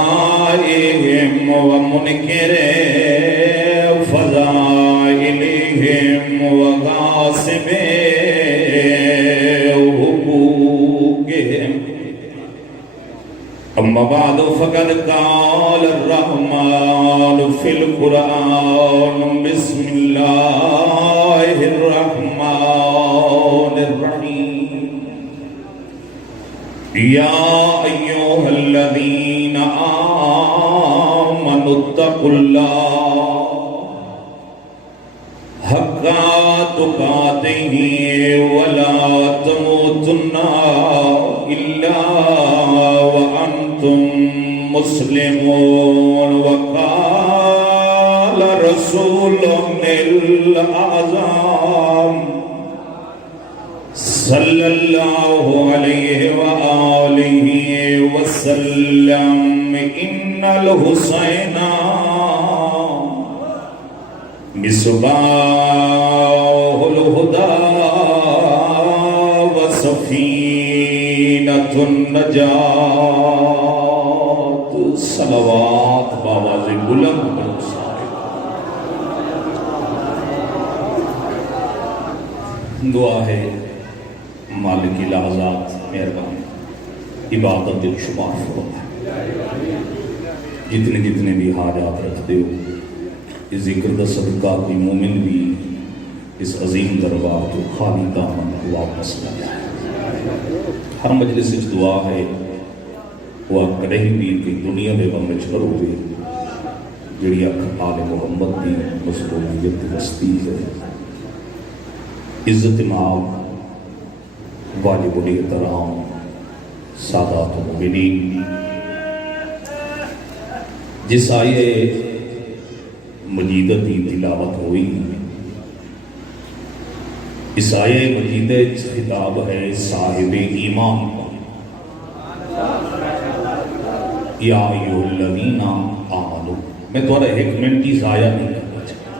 فضائلهم ومنكر فضائلهم وغاصب حقوقهم أما بعد فقد قال الرحمن في القرآن بسم الله الرحمن الرحيم يا أيها الذين آمنوا اتقوا الله حق تقاته ولا تموتن إلا وأنتم مسلمون وقال رسول الأعظم صلی اللہ علیہ وآلہ وسلم ان الحسین مصباح الہدی وسفینۃ النجات صلوات بآواز بلند پر دعا ہے مالک لحظات مہربان عبادت دل شمار فرما جتنے جتنے بھی حاجات رکھتے ہو اس ذکر دا صدقہ کوئی مومن بھی اس عظیم دربار تو خالی دامن واپس نہ جائے ہر مجلس اس دعا ہے وہ کدے بھی کہ دنیا میں غم وچ کرو گے جڑی اکھ آل محمد دی مصروفیت وسطی ہے عزت مآب واجب الاحترام سادات المؤمنین جس آیے مجیدہ کی تلاوت ہوئی اس آیے مجیدہ خطاب ہے صاحب ایمان یا ایھا الذین آمنوا میں تھوڑا ایک منٹ کی ضائع نہیں کرنا چاہتا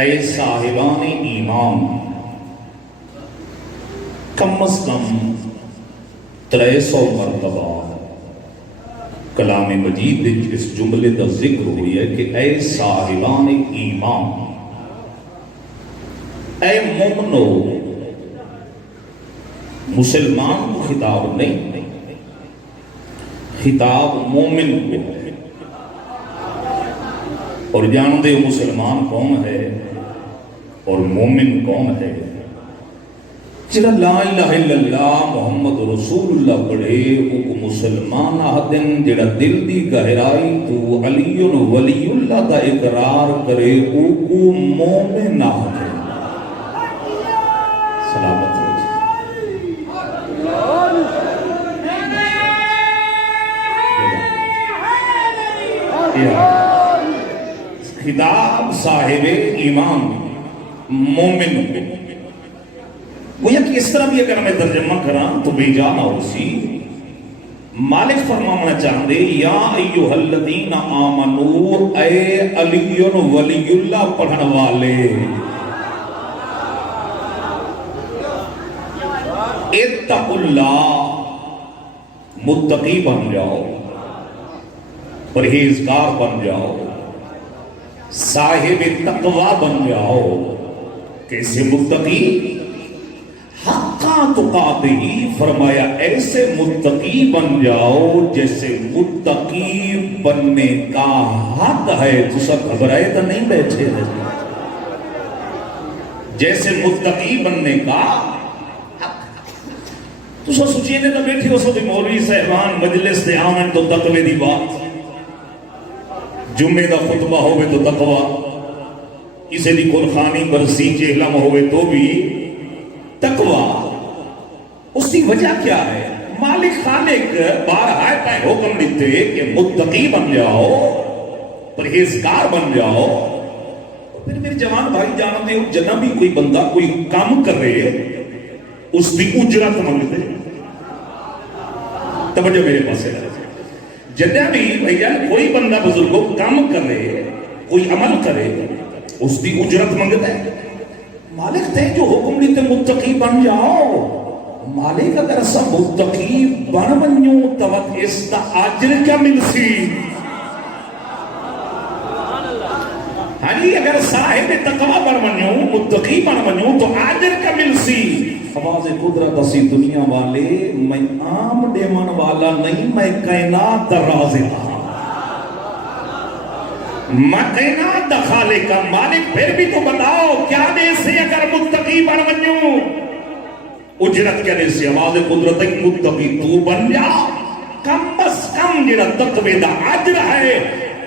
اے صاحبان ایمان کم از کم 300 مرتبہ کلام مجید اس جملے کا ذکر ہوئی ہے کہ اے صاحبان ایمان اے مومنو مسلمان کو خطاب نہیں خطاب مومن کو ہے اور جانتے ہو مسلمان کون ہے اور مومن کون ہے جڑا لا الہ الا اللہ محمد رسول اللہ پڑھے وہ مسلمان آدن جڑا دل دی گہرائی تو علی ولی اللہ دا اقرار کرے وہ مومن آدن سلامت ہو جائے خطاب صاحب ایمان مومن وہ یا کہ اس طرح بھی اگر میں ترجمہ کراں تو بے جان اور اسی مالک فرمانا چاہتے یا ایھا الذین آمنوا اے علی ولی اللہ پڑھن والے اتقوا اللہ متقی بن جاؤ پرہیزگار بن جاؤ صاحب تقوی بن جاؤ کیسے متقی حقا تقاتی فرمایا ایسے متقی بن جاؤ جیسے متقی بننے کا حق ہے تو سب گھبرائے تو نہیں بیٹھے رہے جیسے متقی بننے کا حق تو سب سوچیے تو بیٹھے ہو سب مولوی صاحبان مجلس سے آمن تو تقوی دی بات جمعے دا خطبہ ہوئے تو تقوی کسی دی قرخانی برسی چہلم ہوئے تو بھی تقوی اس کی وجہ کیا ہے مالک خالق بارہا پہ حکم دیتے کہ متقی بن جاؤ پرہیزگار بن جاؤ پھر میرے جوان بھائی جانتے ہو جنہ بھی کوئی بندہ کوئی کام کر رہے اس کی اجرت مانگتے توجہ میرے پاس ہے جنہ بھی بھیا کوئی بندہ بزرگوں کام کر رہے کوئی عمل کرے اس کی اجرت مانگتا ہے مالک تے جو حکم دیتے متقی بن جاؤ مالک اگر سب متقی بن ونجو تو اس دا اجر کیا مل سی؟ ہاں جی اگر صاحب تقوی بن ونجو متقی بن ونجو تو اجر کیا مل سی؟ آواز قدرت اسی دنیا والے میں عام ڈیمن والا نہیں، میں کائنات دا رازق ہاں، میں کائنات دا خالق کا مالک. پھر بھی تو بتاؤ کیا دے سے اگر متقی بن ونجو اجرت کیا دے سے؟ آواز قدرت متقی تو بن جا، کم از کم جڑا تقوی دا اجر ہے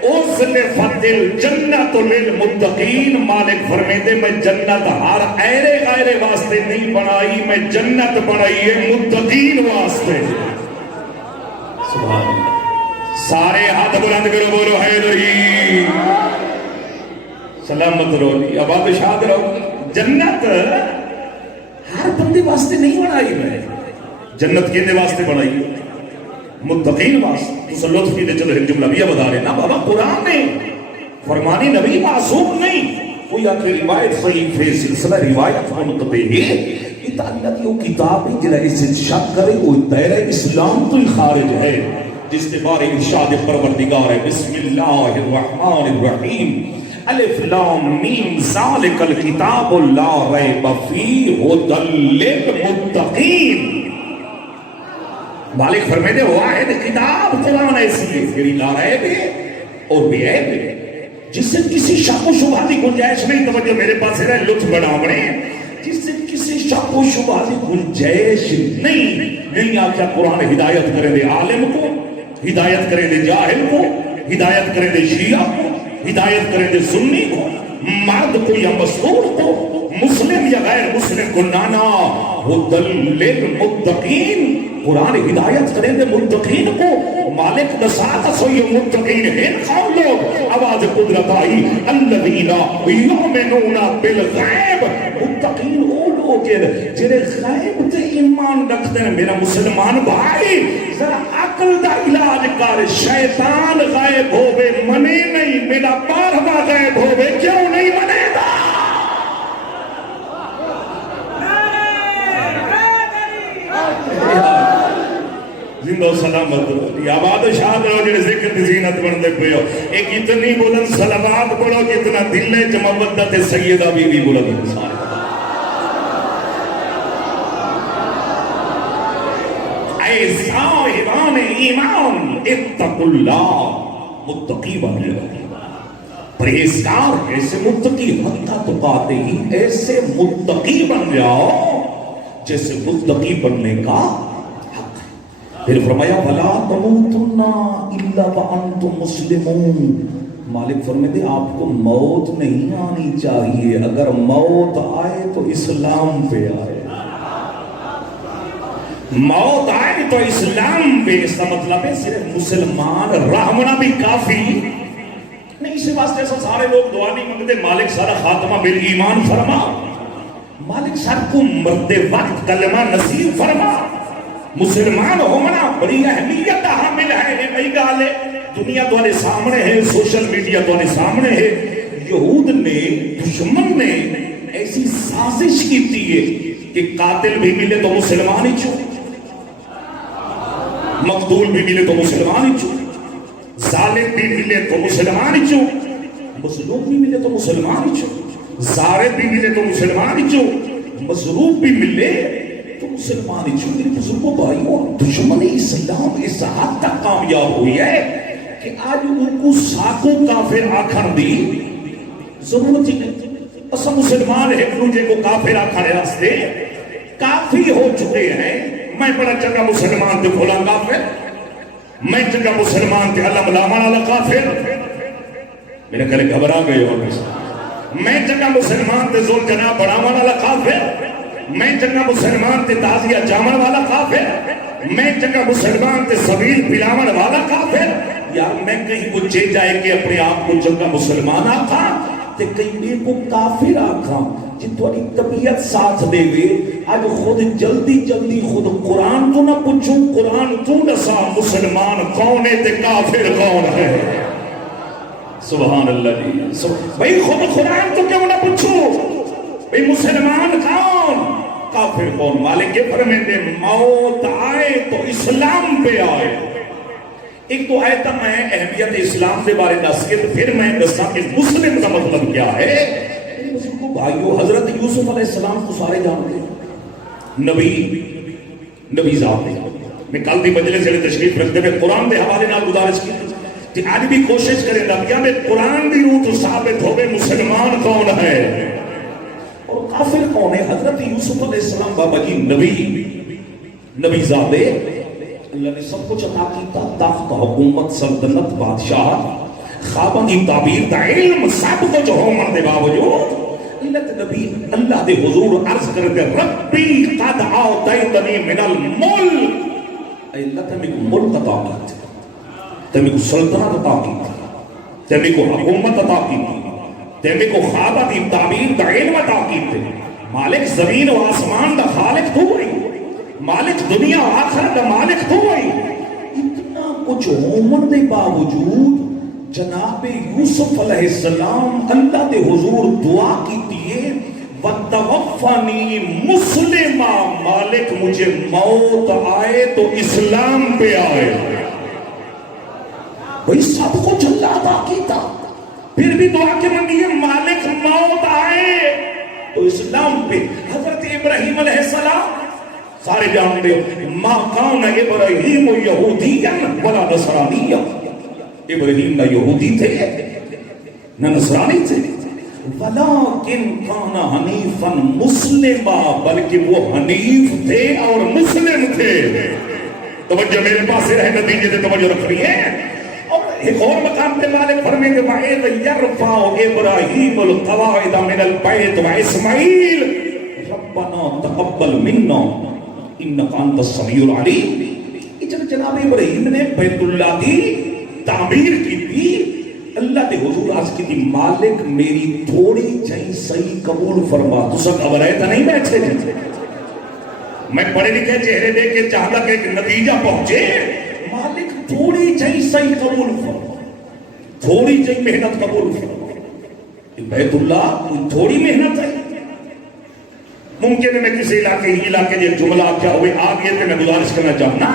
اس نے فتل جنت للمتقین. مالک فرمیدے میں جنت ہر ایرے غیرے واسطے نہیں بنائی، میں جنت بنائی ہے متقین واسطے. سبحان سارے ہاتھ بلند کرو بولو حیدری سلامت رولی اب شاد رہو. جنت ہر بندے واسطے نہیں بنائی، میں جنت کہنے واسطے بنائی متقین واسطے. تو لطف کی چلو ایک جملہ بھی بتا رہے نا بابا قرآن میں فرمانی نبی معصوم نہیں. کوئی آخر روایت صحیح ہے سلسلہ روایت منقطع ہے، یہ تعلیمات یہ کتاب ہے جنہیں اس سے شک کرے وہ دائرہ اسلام تو ہی خارج ہے. جس کے بارے ارشاد پروردگار ہے بسم اللہ الرحمن الرحیم الف لام میم ذالک الکتاب لا ریب فیہ ھدی للمتقین. مالک فرمائے واحد کتاب قرآن ایسی ہے تیری لا ریب ہے اور بے عیب ہے، جس سے کسی شک و شبہ کی گنجائش نہیں. توجہ میرے پاس ہے لطف بڑھاونے، جس سے کسی شک و شبہ کی گنجائش نہیں آکیا. قرآن ہدایت کرے دے عالم کو، ہدایت کرے دے جاہل کو، ہدایت کرے دے شیعہ کو، ہدایت کرے دے سنی کو، مرد کو یا مسعود کو، مسلم یا غیر مسلم کو. نانا ھدی للمتقین. قرآن ہدایت کرے دے متقین کو. مالک نسات سوئی متقین ہیں قوم لوگ. آواز قدرت آئی الذین یؤمنون بالغیب. متقین وہ لوگ جنہیں غیب تے ایمان رکھتے ہیں. میرا مسلمان بھائی ذرا عقل دا علاج کر. شیطان غائب ہوئے منے نہیں، میرا بارہواں غائب ہوئے کیوں نہیں منے گا؟ زندہ و سلامت رہو. آباد و شاد رہو جنہیں ذکر دی زینت بندے پہ ہو. ایک اتنی بلند صلوات پڑھو جتنا دل ہے جو مودت سیدہ بی بی بلند انسان. اے صاحبان ایمان اتقوا اللہ. متقی بن جاؤ، پرہیزگار ایسے متقی حتی تقاتے ہی ایسے متقی بن جاؤ جیسے متقی بننے کا. پھر فرمایا وَلَا تَمُوتُنَّ إِلَّا وَأَنْتُمْ مُسْلِمُونَ. مالک فرماتے آپ کو موت نہیں آنی چاہیے، اگر موت آئے تو اسلام پہ آئے. موت آئے تو اسلام پہ. اس کا مطلب ہے صرف مسلمان رہنا بھی کافی نہیں. اسی واسطے سے سارے لوگ دعا نہیں مانگتے مالک سارا خاتمہ بالایمان فرما، مالک سب کو مرد وقت کلمہ نصیب فرما. مسلمان ہونا بڑی اہمیت حامل ہے. بھائی گالے دنیا تمہارے سامنے ہے، سوشل میڈیا تمہارے سامنے ہے. یہود نے دشمن نے ایسی سازش کی تھی کہ قاتل بھی ملے تو مسلمان ہی چھو، مقتول بھی ملے تو مسلمان ہی چھو، ظالم بھی ملے تو مسلمان ہی چھو، مظلوم بھی ملے تو مسلمان ہی چھو، زارب بھی ملے تو مسلمان ہی چھو، مظلوم بھی ملے تو مسلمان ہی چھو. میرے بزرگوں بھائیوں دشمن اسلام اس حد تک کامیاب ہوئی ہے کہ آج ان کو ساکوں کافر آکھن دی ضرورت ہی نہیں. بس مسلمان ایک دوسرے کو کافر آکھن راستے کافی ہو چکے ہیں. میں بڑا چنگا مسلمان تے کھولا کافر، میں چنگا مسلمان تے علم لامان والا کافر. میرے گھر گھبرا گئے ہو. میں چنگا مسلمان تے زول جناب بڑھامان والا کافر، میں چنگا مسلمان تے تازیہ جامن والا کافر، میں چنگا مسلمان تے سبیل پلاون والا کافر. یار میں کہیں بچے جائے کہ اپنے آپ کو چنگا مسلمان آکھا تے کہیں میرے کو کافر آکھا. جن تمہاری طبیعت ساتھ دے گے آج خود جلدی خود قرآن تو نہ پوچھو، قرآن تو نسا مسلمان کون ہے تے کافر کون ہے. سبحان اللہ جی. بھئی خود قرآن تو کیوں نہ پوچھو بھئی مسلمان کون؟ کافر کون؟ مالک کے فرمیندے موت آئے تو اسلام پہ آئے. ایک تو آیت میں اہمیت اسلام سے بارے دس کے تو پھر میں دسا کہ مسلم کا مطلب کیا ہے. بزرگوں بھائیو، حضرت یوسف علیہ السلام کو سارے جانتے ہیں، نبی ذات ہے. میں کل بھی مجلس سے تشریف رکھتے ہوئے قرآن کے حوالے نال گزارش کی کہ آج بھی کوشش کریں نبیہ میں قرآن دی روح تو ثابت ہوئے مسلمان کون ہے اور کافر کون ہے. حضرت یوسف علیہ السلام بابا جی نبی زادے، اللہ نے سب کچھ عطا کیتا، تخت، حکومت، سلطنت، بادشاہ، خوابوں کی تعبیر دا علم، سب کچھ ہونے کے باوجود نبی اللہ دے حضور عرض کرتے ربی قد آتیتنی من الملک، اے اللہ تمہیں کو ملک عطا کیتا، تمہیں کو سلطنت عطا کیتا، تمہیں کو حکومت عطا کیتا، تمہیں کو خوابہ دی تعبیر دا علم عطا کیتے. مالک زمین و آسمان دا خالق تو ہوئی، مالک دنیا و آخرت دا مالک تو ہوئی. اتنا کچھ ہومن دے باوجود جناب یوسف علیہ السلام اللہ دے حضور دعا کیتی ہے وَتَوَفَّنِي مُسْلِمًا، مالک مجھے موت آئے تو اسلام پہ آئے. بھئی سب کچھ اللہ عطا کیتا، پھر بھی دعا کے منی ہے مالک موت آئے تو اسلام پہ. حضرت ابراہیم علیہ السلام سارے جان دے ما کان ابراہیم یہودیا ولا نصرانیا، ابراہیم نہ یہودی تھے نہ نصرانی تھے، ولیکن کان حنیفا مسلما، بلکہ وہ حنیف تھے اور مسلم تھے. توجہ میرے پاس رہے، نتیجے سے توجہ رکھ رہی ہے. اور ایک اور مقام پہ مالک فرمیں گے وَإِذْ يَرْفَعُ إِبْرَاهِيمُ الْقَوَاعِدَ مِنَ الْبَيْتِ وَإِسْمَعِيلُ رَبَّنَا تَقَبَّلْ مِنَّا إِنَّكَ أَنْتَ السَّمِيعُ الْعَلِيمُ. جناب ابراہیم نے بیت اللہ کی تعمیر کی تھی، اللہ دے حضور عرض کی تھی مالک میری تھوڑی جہی صحیح قبول فرما. تو سب خبر ہے تا نہیں بیٹھے جیسے میں پڑھے لکھے چہرے دے کے چاہتا کہ ایک نتیجہ پہنچے. مالک تھوڑی جہی صحیح قبول فرما، تھوڑی جہی محنت قبول فرما. بیت اللہ کوئی تھوڑی محنت ہے؟ ممکن ہے میں کسی علاقے جو جملہ کیا ہوئے آگے پہ میں گزارش کرنا چاہنا،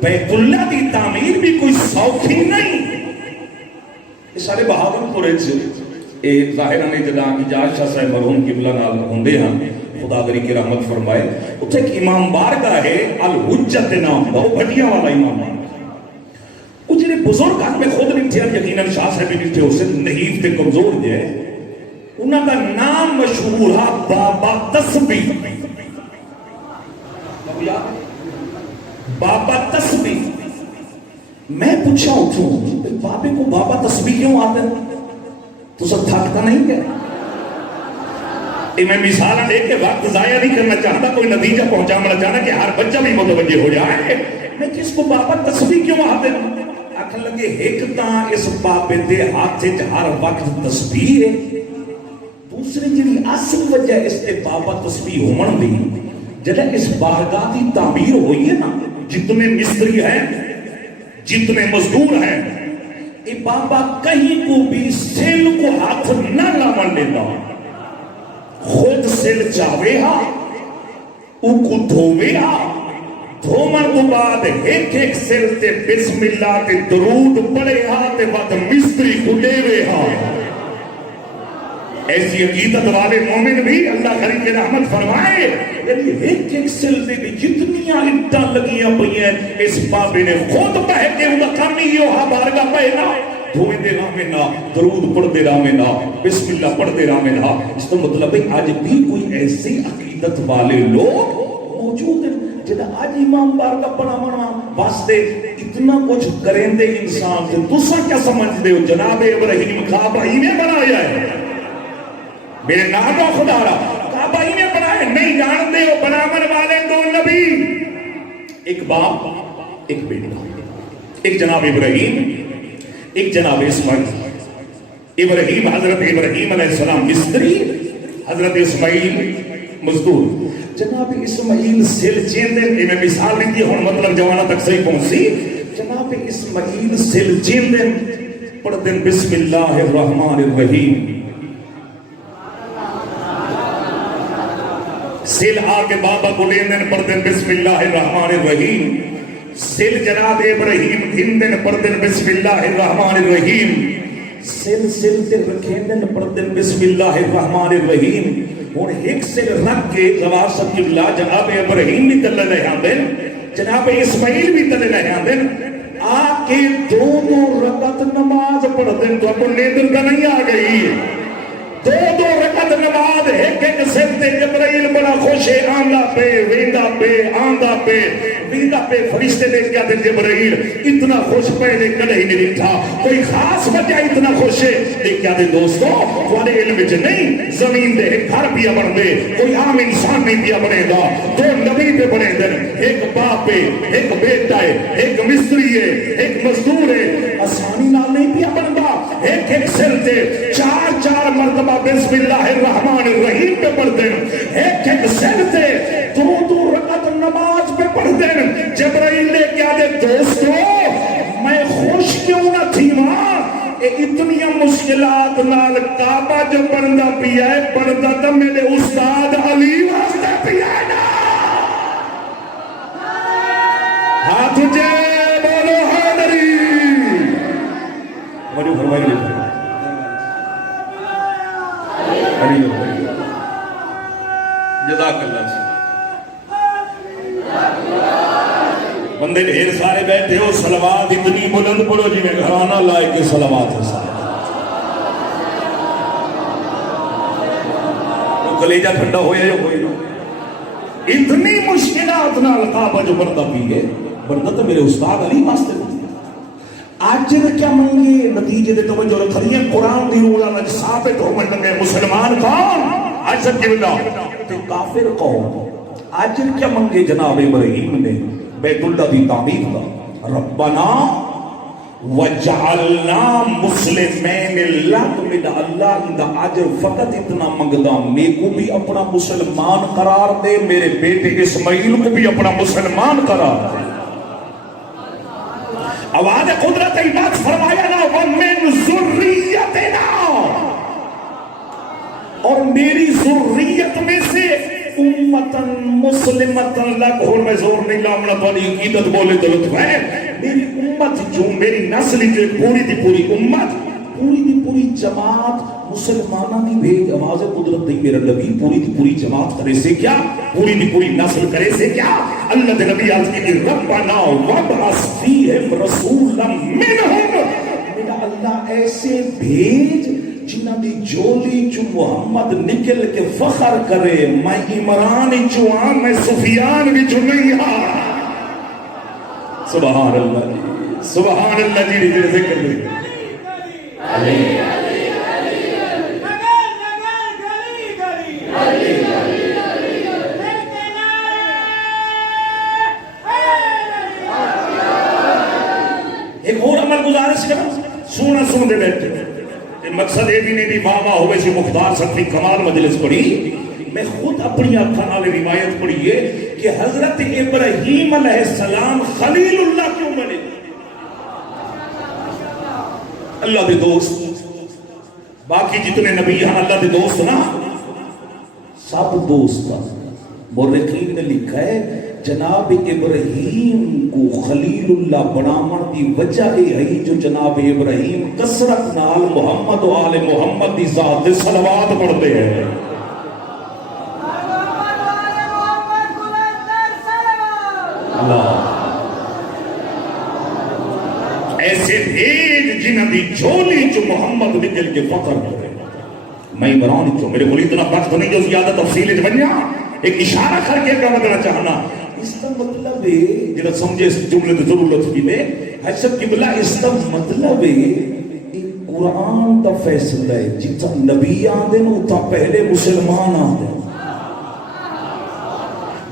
بیت اللہ کی تعمیر بھی کوئی سوکھی نہیں. یہ سارے بہاون پورے سے ایک ظاہرہ نے جدا اجاز شاہ صاحب مرحوم قبلہ نال ہوندے ہیں خدا دری کی رحمت فرمائے. اتھے ایک امام بارگاہ ہے الحجت نام دا، وہ بھٹیاں والا امام ہے. وہ جنہیں بزرگ آج میں خود نہیں تھے، یقیناً شاہ صاحب بھی نہیں تھے، اسے نحیف تے کمزور جائے. انہوں کا نام مشہور ہے بابا تسبیح. بابا تسبیح. میں پوچھا اٹھوں بابے کو بابا تسبیح کیوں آتا ہے؟ تو سب تھکتا نہیں ہے. میں مثال دے کے وقت ضائع نہیں کرنا چاہتا، کوئی نتیجہ پہنچانا چاہتا کہ ہر بچہ بھی متوجہ ہو جائے. میں کس کو بابا تسبیح کیوں آتے ہیں؟ آخر لگے ایک تاں اس بابے دے ہاتھ ہر وقت تسبیح ہے. دوسری جنہی اصل وجہ اس تے بابا تسبیح ہومن دی جدہ اس بارگاہ کی تعمیر ہوئی ہے نا، جتنے مستری ہیں جتنے مزدور ہیں، یہ بابا کہیں کو بھی سیل کو ہاتھ نہ لاون دیتا، خود سیل چاہوے ہاں او کو دھوے ہاں، دھومن تو بعد ایک ایک سیل تے بسم اللہ تے درود پڑے ہاں تے بعد مستری کو دیوے ہاں. ایسی عقیدت والے مومن بھی اللہ کریم کے رحمت فرمائے. یعنی ایک ایک سلسلے بھی جتنیاں اٹھا لگیاں پئی ہیں اس بابے نے خود بہ کے انہاں کام ہی ہو بارگاہ پہ نا دھوئے دے راہ میں نہ، درود پڑھ دے راہ میں نہ، بسم اللہ پڑھ دے راہ میں نہ. اس کا مطلب ہے آج بھی کوئی ایسی عقیدت والے لوگ موجود ہیں جدہ آج امام بارگاہ بناونا واسطے اتنا کچھ کریں دے انسان سے. دوسرا کیا سمجھ دے ہو جناب ابراہیم کعبہ ہی نے بنایا ہے؟ میرے نام و خدا رہا کعبہ ہی نے بنائے نہیں جانتے ہو؟ بناون والے دو نبی، ایک باپ ایک بیٹا، ایک جناب ابراہیم ایک جناب اسماعیل. ابراہیم حضرت ابراہیم علیہ السلام مستری، حضرت اسماعیل مزدور. جناب اسماعیل سل چیندے، میں مثال نہیں دی ہوں مطلب جوانا تک صحیح پہنچی. جناب اسماعیل سل چیندے پڑھ دیں بسم اللہ الرحمن الرحیم. سل آگے بابا کو لیندن پردن بسم اللہ الرحمن الرحیم سل جناب ابراہیم گھندن پردن بسم اللہ الرحمن الرحیم سل سل تے رکھیندن پردن بسم اللہ الرحمن الرحیم اور ایک سل رکھ کے جواب سب کی اللہ جناب ابراہیم بھی تلے لے آندن جناب اسماعیل بھی تلے لے آندن آکے دونوں رکعت نماز پڑھ دیں تو اپنے نیدر کا نہیں آ گئی دو رکعت نماز ایک ایک سلتے جبرائیل بڑا خوش ہے آندہ پہ ویندہ پہ آندہ پہ ویندہ پہ فرشتے دیکھ کیا دل جبرائیل اتنا خوش پہلے کل ہی نہیں تھا کوئی خاص وجہ اتنا خوش ہے دیکھ کیا دل دوستو تھوڑے علم جو نہیں زمین دے گھر پیا بڑھ دے کوئی عام انسان نہیں پیا بڑھے گا دو نبی پہ بڑھے دن ایک باپ ہے ایک بیٹا ہے ایک مستری ہے ایک مزدور ہے آسانی نال نہیں پیا بڑھ گا ایک ایک سلتے چار مرتبہ بسم اللہ الرحمن الرحیم پہ پڑھ دیں ایک ایک سجدے دو رکعت نماز پہ پڑھ دیں جبرائیل نے کیا دے دوستو میں خوش کیوں نہ تھی ماں اتنی مشکلات نال کعبہ جو پڑھنا پیا ہے پڑھتا تھا میرے استاد علی واسطے پیا ہے نا ہاتھ جے بولو حاضری بڑی فرمائی لے جزاک اللہ جی بندے ڈھیر سارے بیٹھے ہو صلوات اتنی بلند پڑھو جی میں گھرانہ لائے کے صلوات ہے سارے تو کلیجہ ٹھنڈا ہویا یا ہوئی اتنی مشکلات نہ القابہ جو بردہ پیئے بردہ تو میرے استاد علی واسطے آجر کیا منگے نتیجے دے توجہ رکھنی ہے قرآن دی رولا لگ ثابت ہو من لگے مسلمان کون آجر کی بلا تے کافر کون آجر کیا منگے جناب ابراہیم نے بیت اللہ دی تعمیر دا ربنا وجعلنا مسلمین لک من اللہ دا آجر فقط اتنا منگدا میں کو بھی اپنا مسلمان قرار دے میرے بیٹے اسماعیل کو بھی اپنا مسلمان قرار دے آواز قدرت عباد فرمایا نا وَمِن ذُرِّيَّتِنَا اور میری ذریت میں سے امتاً مسلمتاً لگ اور میں زور نہیں لامنا پانی عقیدت بولے تو لطف ہے میری امت جو میری نسل جو پوری دی پوری امت پوری دی پوری جماعت مسلمانہ کی بھیج آواز قدرت دی میرا نبی پوری دی پوری جماعت کرے سے کیا پوری دی پوری نسل کرے سے کیا اللہ دے نبی آج کی ربنا وَبْعَثْ فِيهِمْ رَسُولًا مِّنْهُمْ میرا اللہ ایسے بھیج جنہ دی جولی جو محمد نکل کے فخر کرے میں عمران چوان میں سفیان بھی جو نہیں ہاں سبحان اللہ جی سبحان اللہ جی جی ذکر بھی علی ایک اور عمل گزارش کرنا سونا سن دے بیٹھے مقصد یہ بھی نہیں بھی بابا ہوئے سے مختار سکتی کمال مجلس پڑھی میں خود اپنی آنکھوں نال روایت پڑھی ہے کہ حضرت ابراہیم علیہ السلام خلیل اللہ کیوں بنے اللہ دے دوست باقی جتنے نبی ہیں اللہ دے دوست نا سب دوست مورخین نے لکھا ہے جناب ابراہیم کو خلیل اللہ بنامن دی وجہ ہے جو جناب ابراہیم کثرت نال محمد و آل محمد دی ذات دے صلوات پڑھتے ہیں اللہ ایسے بھیج جنہ دی جولی جو محمد نکل کے فخر کرے میں عمران جو میرے کو اتنا وقت نہیں جو زیادہ تفصیل بنیا ایک اشارہ کر کے کیا بتانا چاہنا اس کا مطلب ہے جنہا سمجھے اس جملے کی ضرورت کی نے حضرت قبلہ اس کا مطلب ہے قرآن تا فیصلہ ہے جتا نبی آدھے نو تا پہلے مسلمان آدھے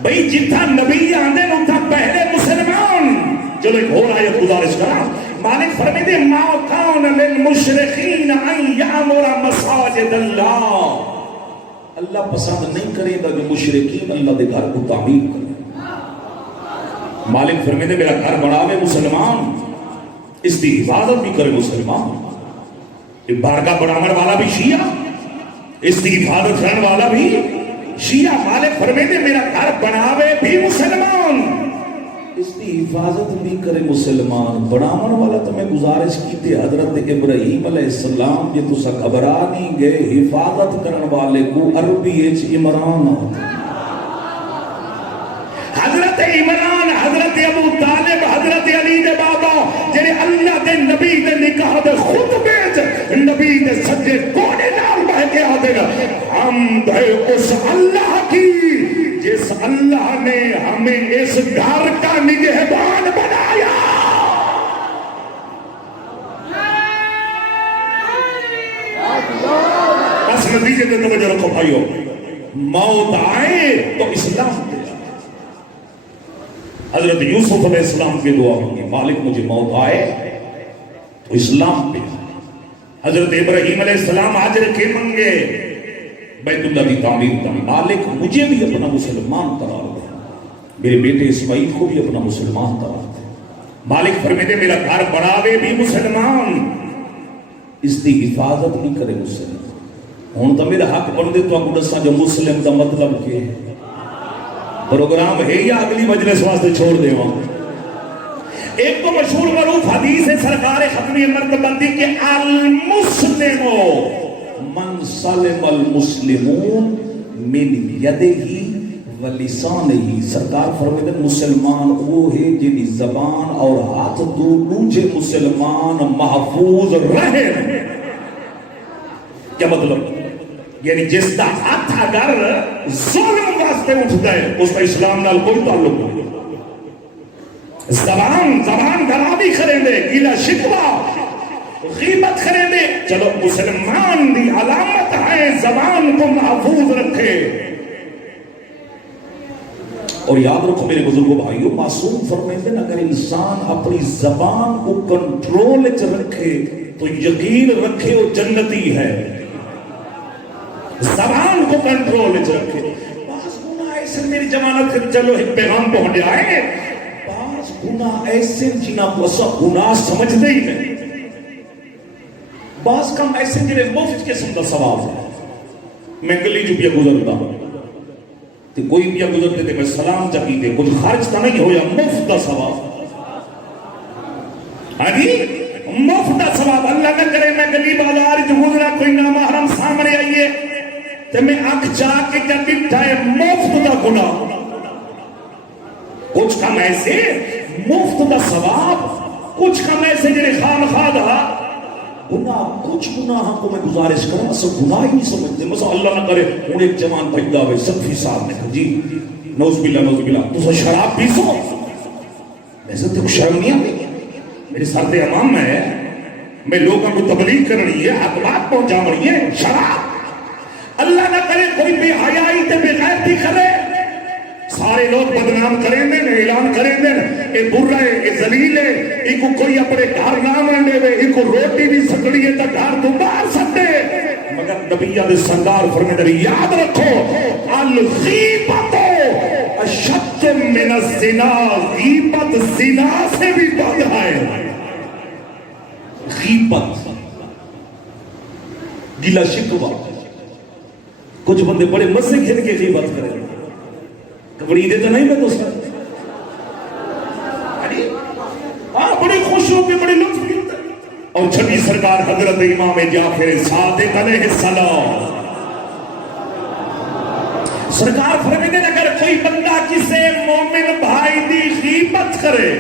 بھئی جتا نبی آدھے نو تا پہلے مسلمان چلو ایک اور آیت گزارش کرا مالک فرمی دے ما کان للمشرقین ان یعمر مساجد اللہ اللہ پسند نہیں کرے گا کہ مشرقین اللہ دے گھر کو تعمیر کرے مالک فرمی دے میرا گھر بناوے مسلمان اس دی حفاظت بھی کرے مسلمان بارگاہ بناون والا بھی شیعہ اس دی حفاظت کرنے والا بھی شیعہ مالک فرمیندے میرا گھر بناوے بھی مسلمان، اس کی حفاظت بھی کرے مسلمان۔ بناون والا تو میں گزارش کی تھی حضرت ابراہیم علیہ السلام یہ تو سا گھبرا نہیں گئے، حفاظت کرن والے کو عربی اچ عمران ہوتا۔ حضرت عمران، حضرت ابو طالب، حضرت علی دے بابا جڑے اللہ دے نبی دے نکاح دے خطبے وچ نبی دے سجے کونے نال بہ کے آدے گا حمد ہے اس اللہ کی جس اللہ نے ہمیں اس گھر کا نگہبان بنایا۔ بس نتیجے تے توجہ رکھو بھائیو، موت آئے تو اسلام پہ۔ حضرت یوسف علیہ السلام کی دعا ہوگی مالک مجھے موت آئے تو اسلام پہ۔ حضرت ابراہیم علیہ السلام آج رکھے منگے بیت اللہ کی تعمیر کا، مالک مجھے بھی اپنا مسلمان قرار دے، میرے بیٹے اسماعیل کو بھی اپنا مسلمان قرار دے۔ مالک فرمیدے میرا گھر بناوے بھی مسلمان، اس کی حفاظت بھی کرے مسلمان۔ ہوں تو میرا حق بن دے تو آپ کو دسا جو مسلم کا مطلب کیا ہے۔ پروگرام ہے یا اگلی مجلس واسطے چھوڑ دے وہاں۔ ایک تو مشہور معروف حدیث ہے سرکار ختمی مرتبہ کہ المسلم من سلم المسلمون من یدہ و لسانہ، سرکار فرماتے مسلمان وہ ہے جن زبان اور ہاتھ دوسرے مسلمان محفوظ رہے۔ کیا مطلب؟ یعنی جس کا ہاتھ اگر ظلم واسطے اٹھتا ہے اس کا اسلام نال کوئی تعلق نہیں۔ زبان خرابی کریں دے، گیلا شکوا غیبت کریں دے، چلو مسلمان دی علامت ہے زبان کو محفوظ رکھے۔ اور یاد رکھو میرے بزرگوں بھائیوں، معصوم فرمائتے ہیں اگر انسان اپنی زبان کو کنٹرول رکھے تو یقین رکھے وہ جنتی ہے۔ زبان کو کنٹرول رکھے۔ بعض گناہ ایسے میری جمانت کر چلو ایک پیغام پہنچ جائے، بعض گناہ ایسے جنہ کو سب گناہ سمجھتے ہی نہیں، بعض کم ایسے جنہیں مفت قسم کا ثواب ہے۔ میں گلی جو پیا گزرتا ہوں تو کوئی پیا گزرتے تھے میں سلام چکیتے، کچھ خرچ تو نہیں ہویا، مفت کا ثواب۔ ہاں جی مفت کا ثواب۔ اللہ نہ کرے میں گلی بازار جو گزرا کوئی نامحرم سامنے آئیے تو میں آنکھ چاہ کے جب بٹھائے مفت کا گناہ، کچھ کم ایسے مفت کا ثواب، کچھ کم ایسے جنہیں خام خواہ گناہ۔ کچھ گناہ کو میں گزارش کروں اصل گناہ ہی نہیں سمجھتے۔ مثلا اللہ نہ کرے انہیں ایک جوان پیدا ہوئے صدفی صاحب نے کہا جی نوز باللہ تو شراب پی سو، ویسے تو شرم نہیں آتی، میرے سر امام ہے، میں لوگوں کو تبلیغ کرنی ہے، حق بات پہنچانی ہے، شراب اللہ نہ کرے کوئی بے حیائی تے بے غیرتی کرے، سارے لوگ بدنام کریں دیں، اعلان کریں دیں اے برا ہے، اے ذلیل ہے، ایک کو کوئی اپنے گھر نہ منڈے دے، ایک کو روٹی بھی سکڑی ہے تو گھر تو باہر سکتے۔ مگر نبی علیہ سردار فرماتے ہیں یاد رکھو الغیبت اشد من الزنا، غیبت زنا سے بھی بد ہے۔ غیبت گلا شکوا، کچھ بندے بڑے مزے کھیل کے غیبت کریں، کبڑی دے تو نہیں میں تو سر بڑی خوش ہو کے بڑی لطف ملتا ہے۔ اور چھٹی سرکار حضرت امام جعفر صادق علیہ السلام سرکار فرمیندے اگر کوئی بندہ کسی مومن بھائی دی غیبت کرے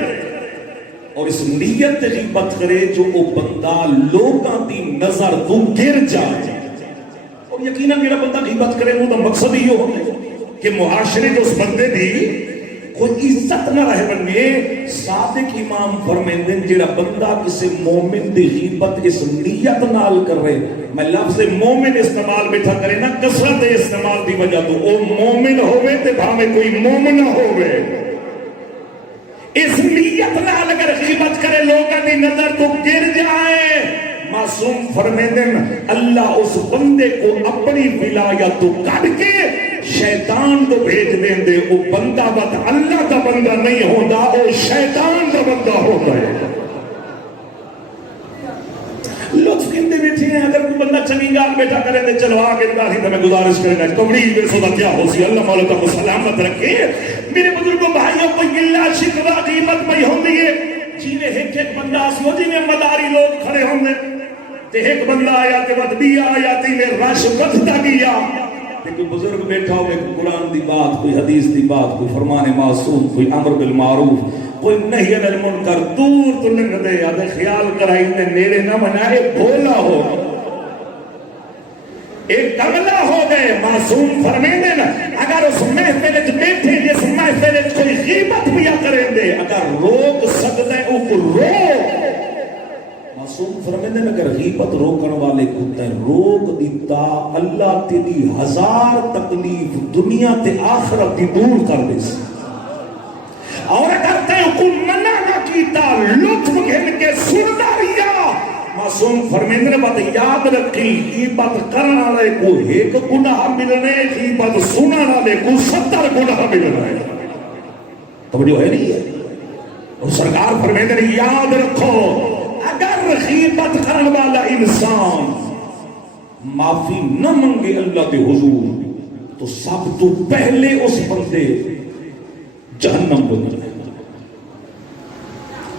اور اس نیت غیبت کرے جو وہ بندہ لوگاں دی نظر تو گر جائے، اور یقیناً میرا بندہ غیبت کرے وہ تو مقصد ہی ہو کہ معاشرے جو اس بندے دی کوئی عزت نہ رہ بنے۔ صادق امام فرمیندے جڑا بندہ کسی مومن دی غیبت اس نیت نال کر رہے، میں لفظ مومن استعمال بیٹھا کرے نا کثرت استعمال دی وجہ تو او مومن ہوئے تے بھاوے کوئی مومن نہ ہوئے، اس نیت نال اگر غیبت کرے لوگوں دی نظر تو گر جائے، معصوم فرمیندے اللہ اس بندے کو اپنی ولایت تو کٹ کے شیطان کو بھیج دیں دے، وہ بندہ بات اللہ کا بندہ نہیں ہوتا، وہ شیطان کا بندہ ہوتا ہے۔ لطف کہتے بیٹھے ہیں اگر کوئی بندہ چنگی گال بیٹھا کرے تو چلو آگے نگاہی تو میں گزارش کرے گا کمڑی بے سودا کیا ہو سی اللہ مولا تک سلامت رکھے میرے بزرگوں بھائیوں کو گلہ شکوہ غیبت پہ ہوندی ہے جی میں ایک بندہ سی ہو جی میں مداری لوگ کھڑے ہوں گے تے ایک بندہ آیا تے ود دیا آیا تے میں رش ودتا گیا تے کوئی بزرگ بیٹھا ہوئے قرآن دی بات کوئی حدیث دی بات کوئی فرمان معصوم کوئی امر بالمعروف کوئی نہیں عن المنکر دور تو لنگ دے آدھے خیال کرائی تے نیڑے نہ منائے بولا ہو ایک کملہ ہو گئے معصوم فرمیندے نا اگر اس محفل بیٹھے جس محفل کوئی غیبت بھی کریں دے اگر روک سکتے او کو روک معصوم فرمیندے نا اگر غیبت روکن والے کتے روک دیتا اللہ تیری ہزار تکلیف دنیا تے آخرت دی دور کر دے سی اور اگر تے کو منع نہ کیتا لطف گھن کے سننا ریا معصوم فرمیندے نے بات یاد رکھی غیبت کرنا والے کو ایک گناہ ملنے غیبت سننا والے کو 70 گناہ ملنے توجہ ہے نہیں ہے اور سرکار فرمیندے نے یاد رکھو اگر غیبت کرنے والا انسان معافی نہ منگے اللہ کے حضور تو سب تو پہلے اس بندے جہنم بن جائے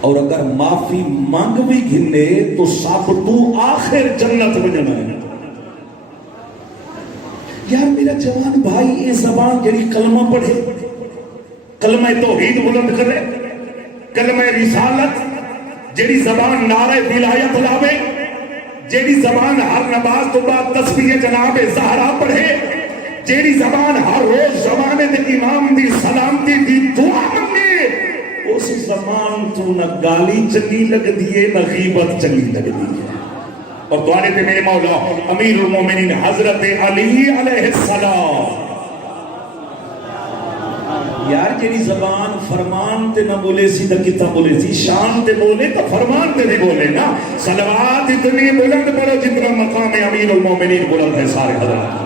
اور اگر معافی مانگ بھی گھنے تو سب تو آخر جنت بن جائے یار میرا جوان بھائی یہ زبان جڑی کلمہ پڑھے کلمہ توحید بلند کرے کلمہ رسالت جیڑی زبان نعرہ ولایت لاوے جیڑی زبان ہر نماز تو بعد تسبیح جناب زہرا پڑھے جیڑی زبان ہر روز زمانے دے امام دی سلامتی دی دعا منگے اس زبان تو نہ گالی چنگی لگ دیئے نہ غیبت چنگی لگ دیئے اور دعانے تے میرے مولا امیر المومنین حضرت علی علیہ السلام یار جیڑی زبان فرمان تے نہ بولے سی تا کتا بولے سی شان تے بولے تا فرمان تے نہیں بولے نا صلوات اتنی بلند پڑھو جتنا مقام امیر المومنین بلند ہے سارے حضرات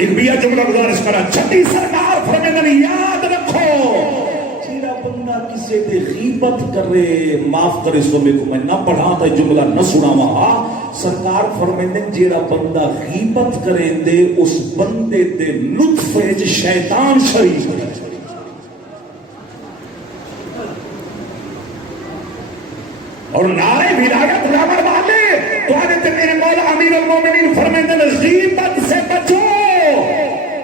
ایک بیا جملہ گزارش کرا چھٹی سرکار فرمیندن یاد رکھو جیڑا بندہ کسی دے غیبت کرے معاف کرے سو میں کو میں نہ پڑھا تا جملہ نہ سنا وہاں سرکار فرمیندن جیڑا بندہ غیبت کرے دے اس بندے دے نطفے جو شیطان شریف اور نعرے ولایت رابر والے تو آنے تے میرے مولا امیر المومنین فرمیندن غیبت سے بچو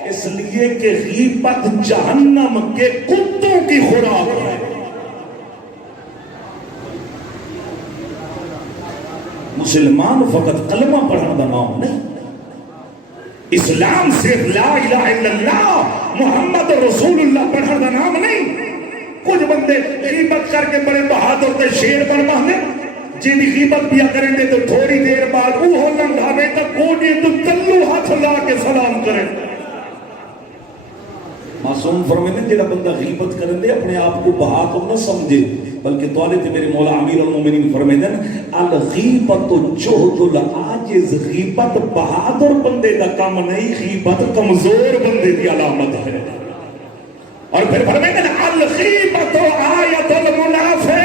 اس لیے کہ غیبت جہنم کے کتوں کی خوراک ہے مسلمان فقط کلمہ پڑھنے کا نام نہیں اسلام صرف لا الہ الا اللہ محمد رسول اللہ پڑھنے کا نام نہیں کچھ بندے غیبت کر کے بڑے بہادر تے شیر بن باندھے جن غیبت پیا کریں گے تو تھوڑی دیر بعد وہ لنگھاوے تک کونے تو تلو ہاتھ لا کے سلام کریں معصوم فرمیندے جڑا بندہ غیبت کرن دے اپنے آپ کو بہادر نہ سمجھے بلکہ توالے تے میرے مولا امیر المومنین فرمیندے الغیبت جہد العاجز غیبت بہادر بندے دا کام نہیں غیبت کمزور بندے دی علامت ہے اور پھر فرمیندے الغیبت آیت المنافق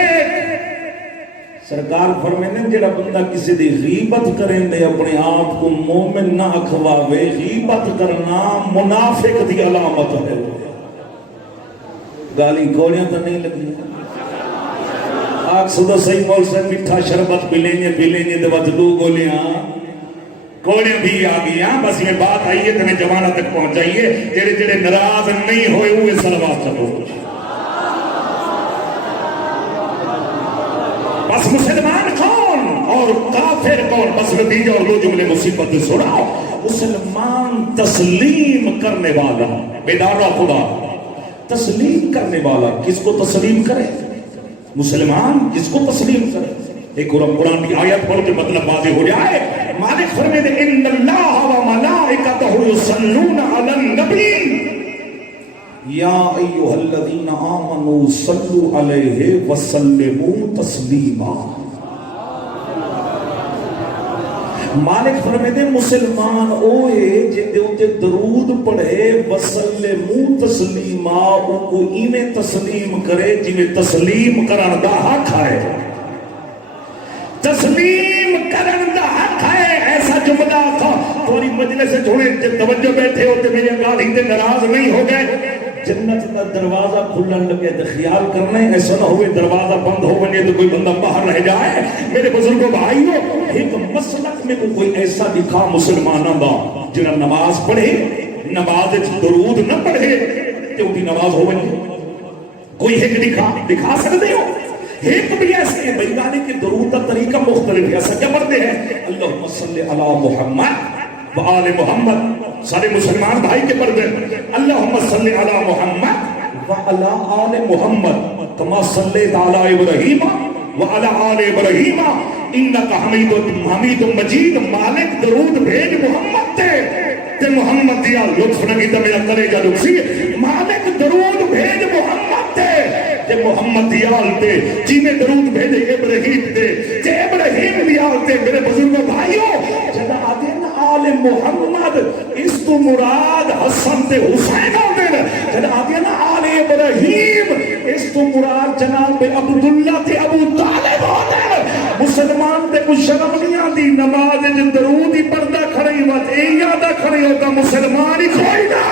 سرکار فرمیندے جڑا بندہ کسی دی غیبت کریں دے اپنے آپ کو مومن نہ اکھواوے غیبت کرنا منافق دی علامت ہے گالی گولیاں تو نہیں لگی آگ صدا صحیح مول سے مٹھا شربت پلیں گے دے بعد 2 گولیاں بھی آگئی ہیں بس یہ بات آئی ہے کہ میں جوانہ تک پہنچ جائیے جڑے جڑے ناراض نہیں ہوئے ہوئے صلوات کرو بس مسلمان کون اور کافر کون بس نتیجہ اور 2 جملے مصیبت سنا مسلمان تسلیم کرنے والا بیدارہ خدا تسلیم کرنے والا کس کو تسلیم کرے مسلمان کس کو تسلیم کرے ایک قرآن کی آیت پڑھ کے مطلب واضح ہو جائے مالک فرمائے ان اللہ و ملائکتہ یصلون علی النبی یا ایھا الذین آمنوا صلوا علیہ وسلموا تسلیما مالک فرمیندے مسلمان اوے جن دے اوتے درود پڑھے وسلمو تسلیما او کو ایویں تسلیم کرے جویں تسلیم کرن دا حق ہے. تسلیم کرن دا حق ہے. ایسا جملہ تھا تھوڑی مجلس سے چھوڑے توجہ بیٹھے ہوتے میرے گال ہی ناراض نہیں ہو گئے. جنت کا دروازہ کھلن لگے تو خیال کرنا ہے ایسا نہ ہوئے دروازہ بند ہو بنے تو کوئی بندہ باہر رہ جائے. میرے بزرگوں بھائیوں ایک مسلک میں کوئی ایسا دکھا مسلمانوں دا جنہاں نماز پڑھے نماز درود نہ پڑھے تو ان کی نماز ہو بنے. کوئی ایک دکھا سکتے ہو؟ ایک بھی ایسے ہیں بھائی گانے کے درود کا طریقہ مختلف ہے. ایسا کیا پڑھتے ہیں اللہم صلی علی محمد و آل محمد. سارے مسلمان بھائی کے پردے اللہم صلی علی محمد و علی آل محمد کما صلیت علی ابراہیم و علی آل ابراہیم انکا حمید مجید. مالک درود بھیج محمد تے محمد دیا لطف نگی تا میرا کلیجہ لکسی. مالک درود بھیج محمد تے محمد دیال تے جی میں درود بھیجے ابراہیم تے ابراہیم دیال تے. میرے بزرگوں بھائیوں جدا آدھے آل محمد اس تو مراد حسن تے حسین آدھے. جدا آدھے آل ابراہیم اس تو مراد جناب عبداللہ تے ابو طالب آدھے. مسلمان تے کچھ شرم نہیں آدھی نماز جن درود ہی پردہ کھڑی وقت اے یادہ کھڑی ہوتا مسلمان ہی کھوئی نہ.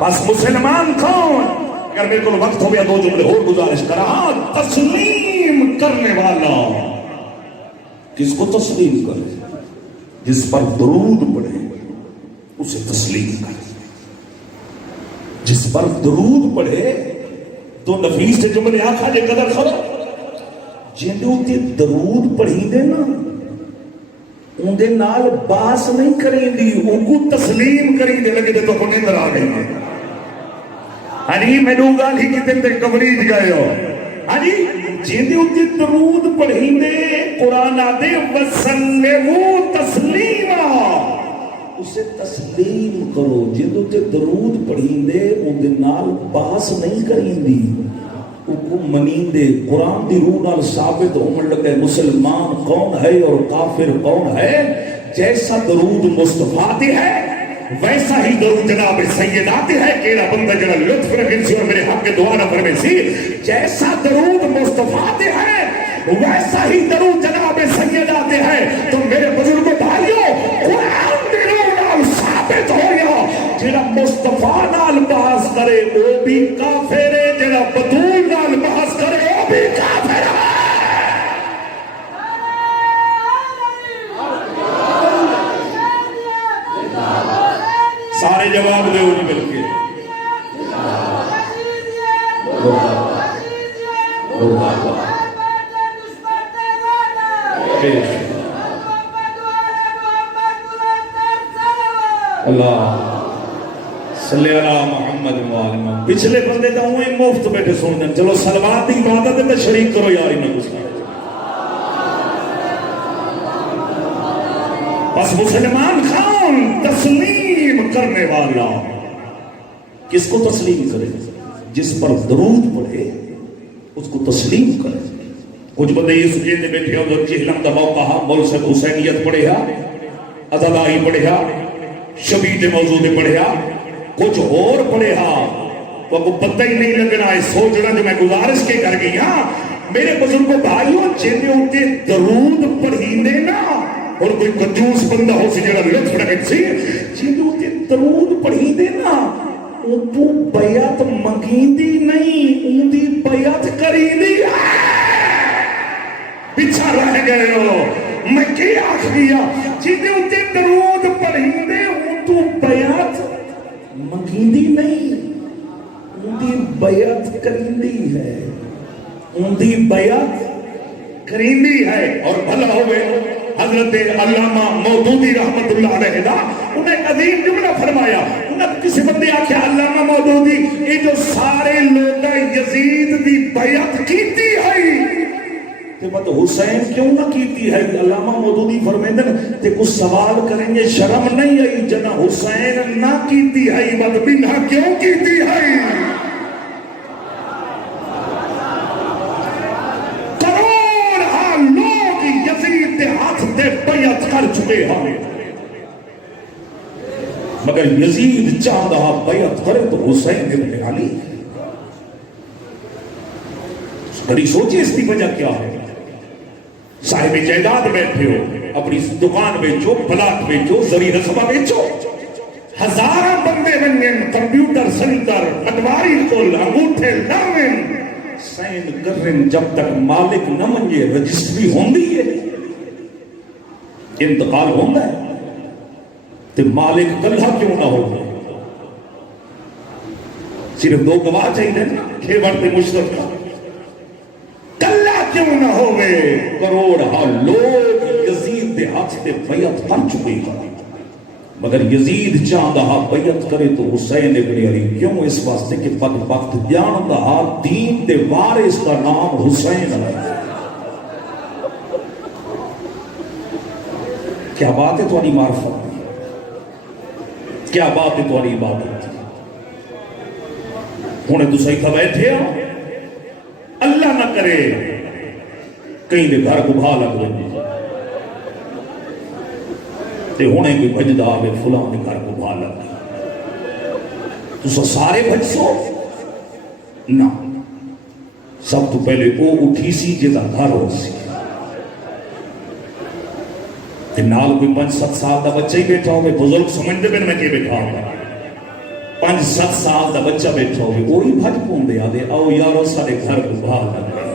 بس مسلمان کون؟ اگر میرے کو وقت ہو گیا دو جملے اور گزارش کرا. تسلیم کرنے والا کس کو تسلیم کرے؟ جس پر درود پڑھے اسے تسلیم کرے. جس پر درود پڑھے تو نفیس سے جملے آکھا جے قدر خرا جن دے درود پڑھی دے نا ان دے نال باس نہیں کریں دی ان کو تسلیم کریں دے لگے تو کو نیندر آ گئی. ہنی میں لوگ گالی کی دن تک کبریج گئے ہو. ہنی جن دے درود پڑھیں دے قرآن آدے وسلمو تسلیما اسے تسلیم کرو. جن دے درود پڑھیں دے ان دے نال باس نہیں کریں دی حکم منیندے. قرآن دی روح نال ثابت عمر لگے مسلمان کون ہے اور کافر کون ہے. جیسا درود مصطفیٰ دے ہے ویسا ہی درود جناب سیدات ہے. کیڑا بندہ جناب لطف رکھن سی اور میرے حق کے دعا نہ فرمے سی. جیسا درود مصطفیٰ دے ہے ویسا ہی درود جناب سیدات ہے. تو میرے بزرگوں بھائیوں قرآن دی روح نال ثابت ہو گیا جناب مصطفیٰ نال بحث کرے وہ بھی کافر ہے. جناب بطول نال بحث کرے وہ بھی کافر ہے. سارے جواب دے ہو مل کے اللہ صلی اللہ محمد وآلہ. پچھلے بندے تو ہوئے مفت بیٹھے سن دیں. چلو صلوات دی عبادت ہے تو شریک کرو یار انہیں کچھ. بس مسلمان خان تسلیم کرنے والا کس کو تسلیم کرے؟ جس پر درود پڑھے اس کو تسلیم کرے. کچھ بندے یہ سجے دے بیٹھے ہو جو چہلم دا موقع مول سے حسینیت پڑھے ہا عزدائی پڑھے ہا شبیت موضوع دے پڑھے ہا کچھ اور پڑھے ہا تو کو پتہ ہی نہیں لگنا ہے. سوچنا جو میں گزارش کے کر گئی ہاں میرے بزرگوں بھائیوں جن ہوتے درود پڑھی دے نا اور کوئی کنجوس بندہ ہو سی جڑا لطف رکھن سی جن ہوتے درود پڑھی دے نا ان تو بیعت منگیندی نہیں ان دی بیعت کریندی ہے. پیچھا رہ گئے ہو میں کیا آخریا جن ہوتے درود پڑھی دے ان تو بیعت منگیندی نہیں ان دی بیعت کریندی ہے. ان دی بیعت کریندی ہے. اور بھلا ہوئے حضرت علامہ مودودی رحمت اللہ علیہ دا انہیں عظیم جملہ فرمایا. انہیں کسی بندے آکھیا علامہ مودودی یہ جو سارے لوگ یزید دی بیعت کیتی ہے تے مت حسین کیوں نہ کیتی ہے؟ علامہ مودودی فرمیندن تے کچھ سوال کریں گے شرم نہیں آئی جنا حسین نہ کیتی ہے مت بنا کیوں کیتی ہے؟ کروڑ لوگ یزید دے ہاتھ تے بیعت کر چکے ہیں، مگر یزید چاہتا بیعت کرے تو حسین ابن علی۔ بڑی سوچے اس کی وجہ کیا ہے؟ صاحب جائیداد بیٹھے ہو، اپنی دکان بیچو، پلاٹ بیچو، زری رقبہ بیچو، ہزاراں بندے بنن، کمپیوٹر سینٹر، پٹواری کول، انگوٹھے لاون، سائن کرن، جب تک مالک نہ منجے رجسٹری ہوندی ہے، انتقال ہوندہ ہے، تے مالک کلھا کیوں نہ ہو؟ صرف دو گواہ چاہیے نا، کھیوڑ تے مشرف کا کلھا کیوں نہ ہوئے؟ کروڑ لوگ یزید دے ہاتھ تے بیعت کر چکے ہیں، مگر یزید چاہتا بیعت کرے تو حسین ابن علی کیوں؟ اس واسطے کہ بدبخت جانتا دین دے وارث کا نام حسین ہے۔ کیا بات ہے تمہاری معرفت، کیا بات ہے تمہاری عبادت؟ ہونے تو صحیح تھا بیٹھے ہو، اللہ نہ کرے کہیں دے گھر کو بھا لگ رہے تے ہونے کوئی بجدہ آگے فلاں دے گھر کو بھا لگ تو سارے بج سو نہ، سب تو پہلے وہ اٹھی سی جیسا گھر ہو سی تے نال کوئی 5-7 سال دا بچہ ہی بیٹھا ہوئے، بزرگ سمجھتے پھر میں کہ بیٹھا ہوگا 5-7 سال دا بچہ بیٹھا ہوئے، وہی بھج پون دے آدھے آؤ یارو سارے گھر کو بھا لگ رہے۔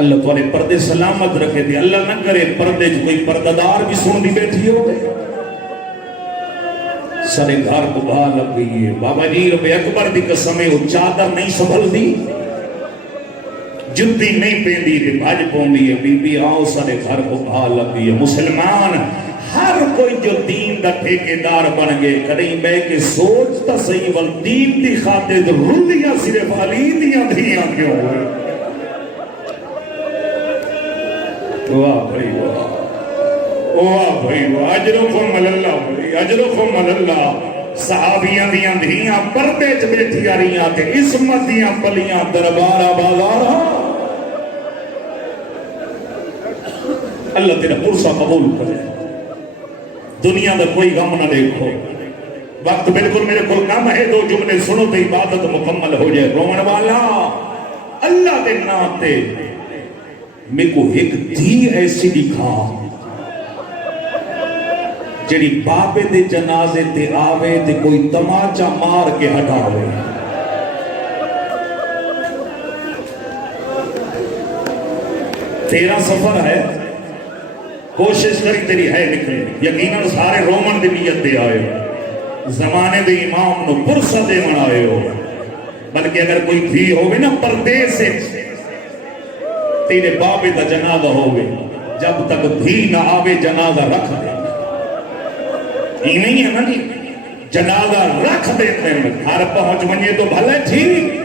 اللہ تمہارے پردے سلامت رکھے تھے، اللہ نہ کرے پردے جو کوئی پرددار بھی سن دی بیٹھی ہو گئے، سارے گھر کو بھا لگ گئی ہے۔ بابا جی رب اکبر دی قسم ہے، وہ چادر نہیں سنبھل دی، جدی نہیں پیندی تے بھج پوندی ہے، بی بی آؤ سارے گھر کو بھا لگ گئی ہے۔ مسلمان ہر کوئی جو دین دا ٹھیکیدار بن گئے، کریں بے کے سوچتا صحیح ول دین دی خاطر رلیاں صرف علی دیاں دھیاں کیوں ہوئے؟ واہ بھائی واہ، واہ بھائی واہ، اجرکم اللہ بھائی، اجرکم اللہ۔ صحابیاں دیاں دھیاں پردے چ بیٹھی آ رہیاں تے عصمت دیاں پلیاں دربارہ بازارہ۔ اللہ تیرا پرسہ قبول کرے، دنیا دا کوئی غم نہ دیکھو، وقت بالکل میرے کو کم ہے، 2 جملے سنو تے عبادت مکمل ہو جائے۔ رومن والا اللہ دے نام تے میں کو ایک دھی ایسی دکھا جڑی بابے دے جنازے تے آوے تے کوئی تماچا مار کے ہٹاوے۔ تیرا سفر ہے، کوشش کری تیری ہے نکلے، یقیناً سارے رومن دی نیت دے آئے ہو، زمانے دے امام نو پرسہ دے من آئے ہو، بلکہ اگر کوئی دھی ہوگی نا پردے سے تیرے بابے دا جنازہ ہوگے، جب تک دھی نہ آوے جنازہ رکھ دے، یہ نہیں ہے نا جی، جنازہ رکھ دیتے ہیں، گھر پہنچ منجے تو بھلے ٹھیک،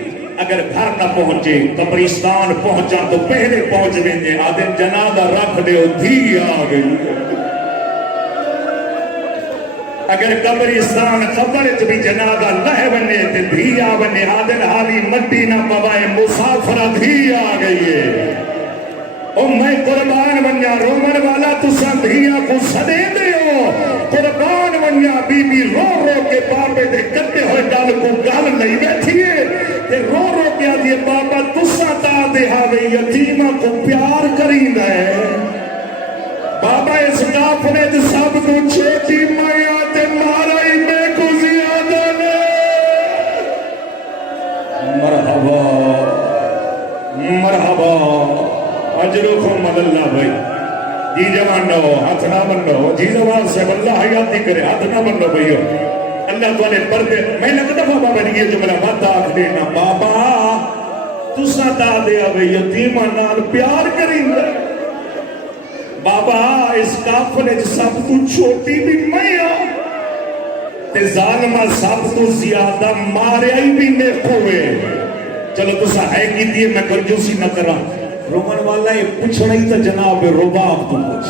اگر گھر نہ پہنچے قبرستان پہنچا تو پہلے پہنچ گئے، آدھے جنازہ رکھ دے دھی آ گئی۔ اگر قبرستان قبر بھی جنازہ لہ بنے تے دھی آ بنے، آدھے حالی مٹی نہ پوائے مسافرہ دھی آ گئی ہے۔ او میں قربان بنیا، رومن والا تساں دھیاں کو سدے دے ہو، قربان بنیا بی بی رو رو کے بابے دے کٹے ہوئے ڈال کو گل نہیں بیٹھیے تے رو رو کے آدھے بابا تساں تا دے ہاوے یتیمہ کو پیار کریں دے۔ بابا اس کافرے دے سب تو چھوٹی مائیاں تے مارائی میں کو زیادہ لے۔ مرحبا مرحبا، اجرکم اللہ بھائی، جی جوان نو ہاتھ نہ بنو، جی زبان سے اللہ حیاتی کرے، ہاتھ نہ بنو بھئیو، اللہ تعالی پردے میں لگتا بابا بنی یہ جملہ بات آکھ دینا، بابا تسا تا دے آوے یتیمہ نال پیار کریں گے، بابا اس کافلے سب تو چھوٹی بھی میں آؤں تے ظالمہ سب تو زیادہ مارے ہی بھی میں ہوئے، چلو تو ہے کی دیئے میں کنجوسی نہ کرا رومن والا یہ پوچھنا ہی تو جناب رباب تو پوچھ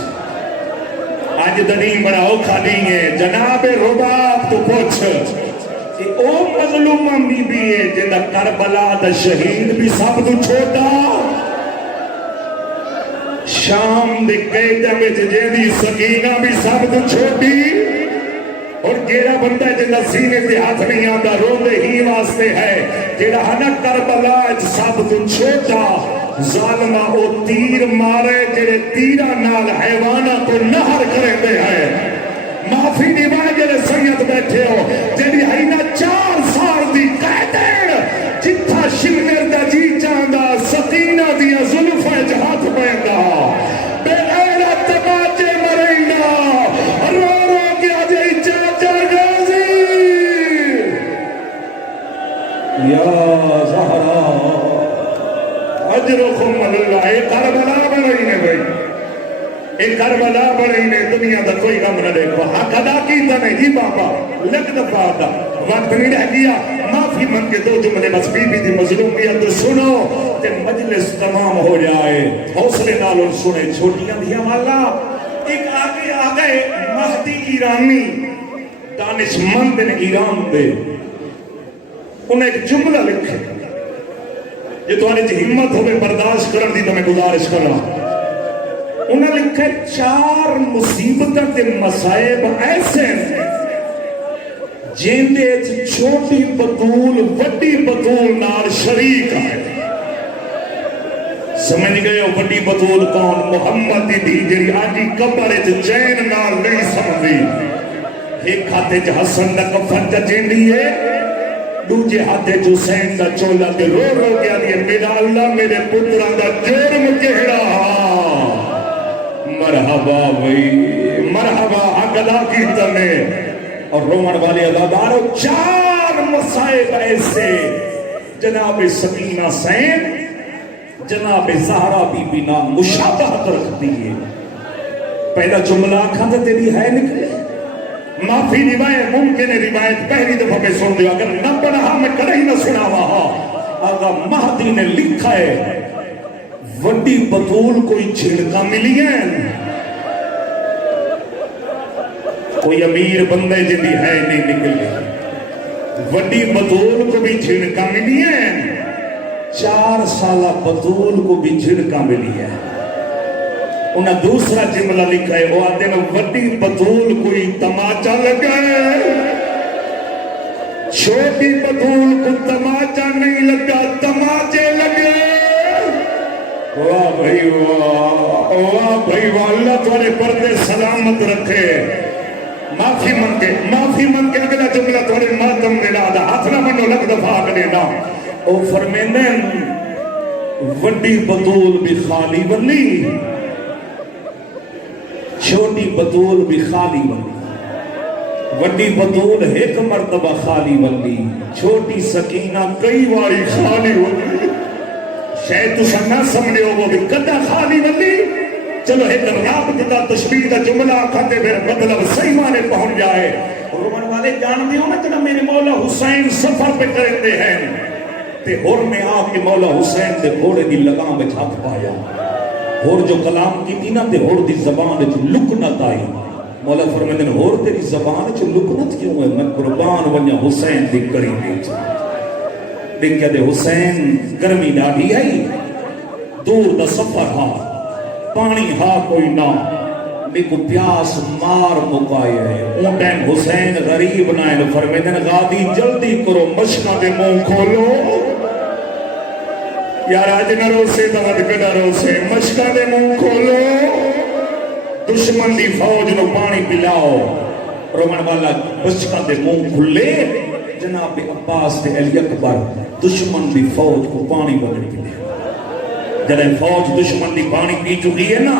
آج دنیم بڑا اوکھا نہیں ہے جناب رباب تو پوچھ او مظلومہ بی بی ہے جنہ کربلا دا شہید بھی سب تو چھوٹا شام دے قیدہ میں جیدی سکینہ بھی سب تو چھوٹی اور جیڑا بندہ جنہ سینے سے ہاتھ نہیں آتا رو دے ہی واسطے ہے جیڑا ہنا کربلا سب تو چھوٹا ظالمہ او تیر مارے جیڑے تیرہ نال حیوانہ کو نہر کرے دے ہے معافی نبائے جلے سید بیٹھے ہو جیڑی ہائینا 4 سال دی قیدین جتھا شمنر دا جی چاندہ سکینہ دیا ظلفہ جہات پیدا بے غیرہ تماچے مرینا رو رو کیا جائی چاچا غازی یا زہرا اجرکم اللہ اے کربلا بڑھائینے بھائی ایک کربلا بڑھائینے دنیا دا کوئی غم نہ دیکھو حق ادا کیتا نہیں جی بابا لگ دفعہ دا وقت نہیں رہ گیا معافی من کے 2 جملے بس بی بی دی مظلومیت تو سنو تے مجلس تمام ہو جائے حوصلے نالوں سنے چھوٹیاں دیا والا ایک آگے آگئے مہدی ایرانی دانش مند نے ایران دے انہیں ایک جملہ لکھے یہ تو آنے جی ہمت ہوئے برداشت کرن دی تو میں گزارش کر رہا انہیں لکھے 4 مصیبتوں کے مسائب ایسے ہیں جیندے چھوٹی بطول وڈی بطول نال شریک ہے سمجھ گئے ہو وڈی بطول کون محمد دی جی آجی قبر چین نال نہیں سمجھی ایک ہاتھے حسن دا کفن دا جیندی ہے دوجے ہاتھے حسین دا چولا تے رو رو گیا دیئے میرا اللہ میرے پتران دا جرم کہڑا مرحبا بھئی مرحبا حق ادا کی تمہیں اور رومن والے عداداروں 4 مسائب ایسے جناب سکینہ سین جناب زہرا بی بی نام مشابہت رکھتی ہے پہلا جملہ کھاتا تیری ہے نکلے معافی روایت ممکن ہے روایت پہلی دفعہ میں سن دیا اگر نہ پڑھا میں کڑی نہ سنا وہاں آقا مہدی نے لکھا ہے وڈی بطول کوئی چھڑکا ملی ہے کوئی امیر بندے جنی ہے نہیں نکلی وڈی بطول کو بھی چھڑکا ملی ہے 4 سالہ بطول کو بھی چھڑکا ملی ہے انہیں دوسرا جملہ لکھا ہے وہ آتے ہیں وڈی بطول کوئی تماچا لگا ہے چھوٹی بطول کو تماچا نہیں لگا تماچے لگے واہ بھائی واہ بھائی واہ اللہ تمہارے پردے سلامت رکھے معافی من کے اگلا جملہ تمہارے ماتم ملا دا ہاتھ نہ منو لگ دفعہ اگلے نا او فرمینن وڈی بطول بھی خالی بنی چھوٹی بطول بھی خالی بنی وڈی بطول ایک مرتبہ خالی بنی چھوٹی سکینہ کئی واری خالی بنی شاید تو سننا سمجھے ہو وہ بھی کدہ خالی بنی چلو ایک راب کتا تشبیح دا جملہ کھاتے پھر مطلب صحیح مانے پہنچ جائے اور رومن والے جان دی ہو نا کہ میرے مولا حسین سفر پہ کرتے ہیں تے اور میں آپ کے مولا حسین تے گھوڑے دی لگام میں ہاتھ پایا اور جو کلام کی تھی نا تے اور دی زبان جو لکنت آئی مولا فرمائے اور تیری زبان جو لکنت کیوں ہے میں قربان ونیا حسین دی کری دیچ دیکھا دے حسین گرمی ڈاڑی آئی دور دا سفر ہاں پانی ہاں کوئی نہ میں کو پیاس مار مکائے ہے اون ٹائم حسین غریب نائن فرمیدن غادی جلدی کرو مشکا دے منہ کھولو یار آج نہ روسے دود کڑا روسے مشکا دے منہ کھولو دشمن دی فوج نو پانی پلاؤ رومن والا مشکا دے منہ کھلے جناب عباس دے علی اکبر دشمن دی فوج کو پانی بدل پلے جنہیں فوج دشمن دی پانی پی چکی ہے نا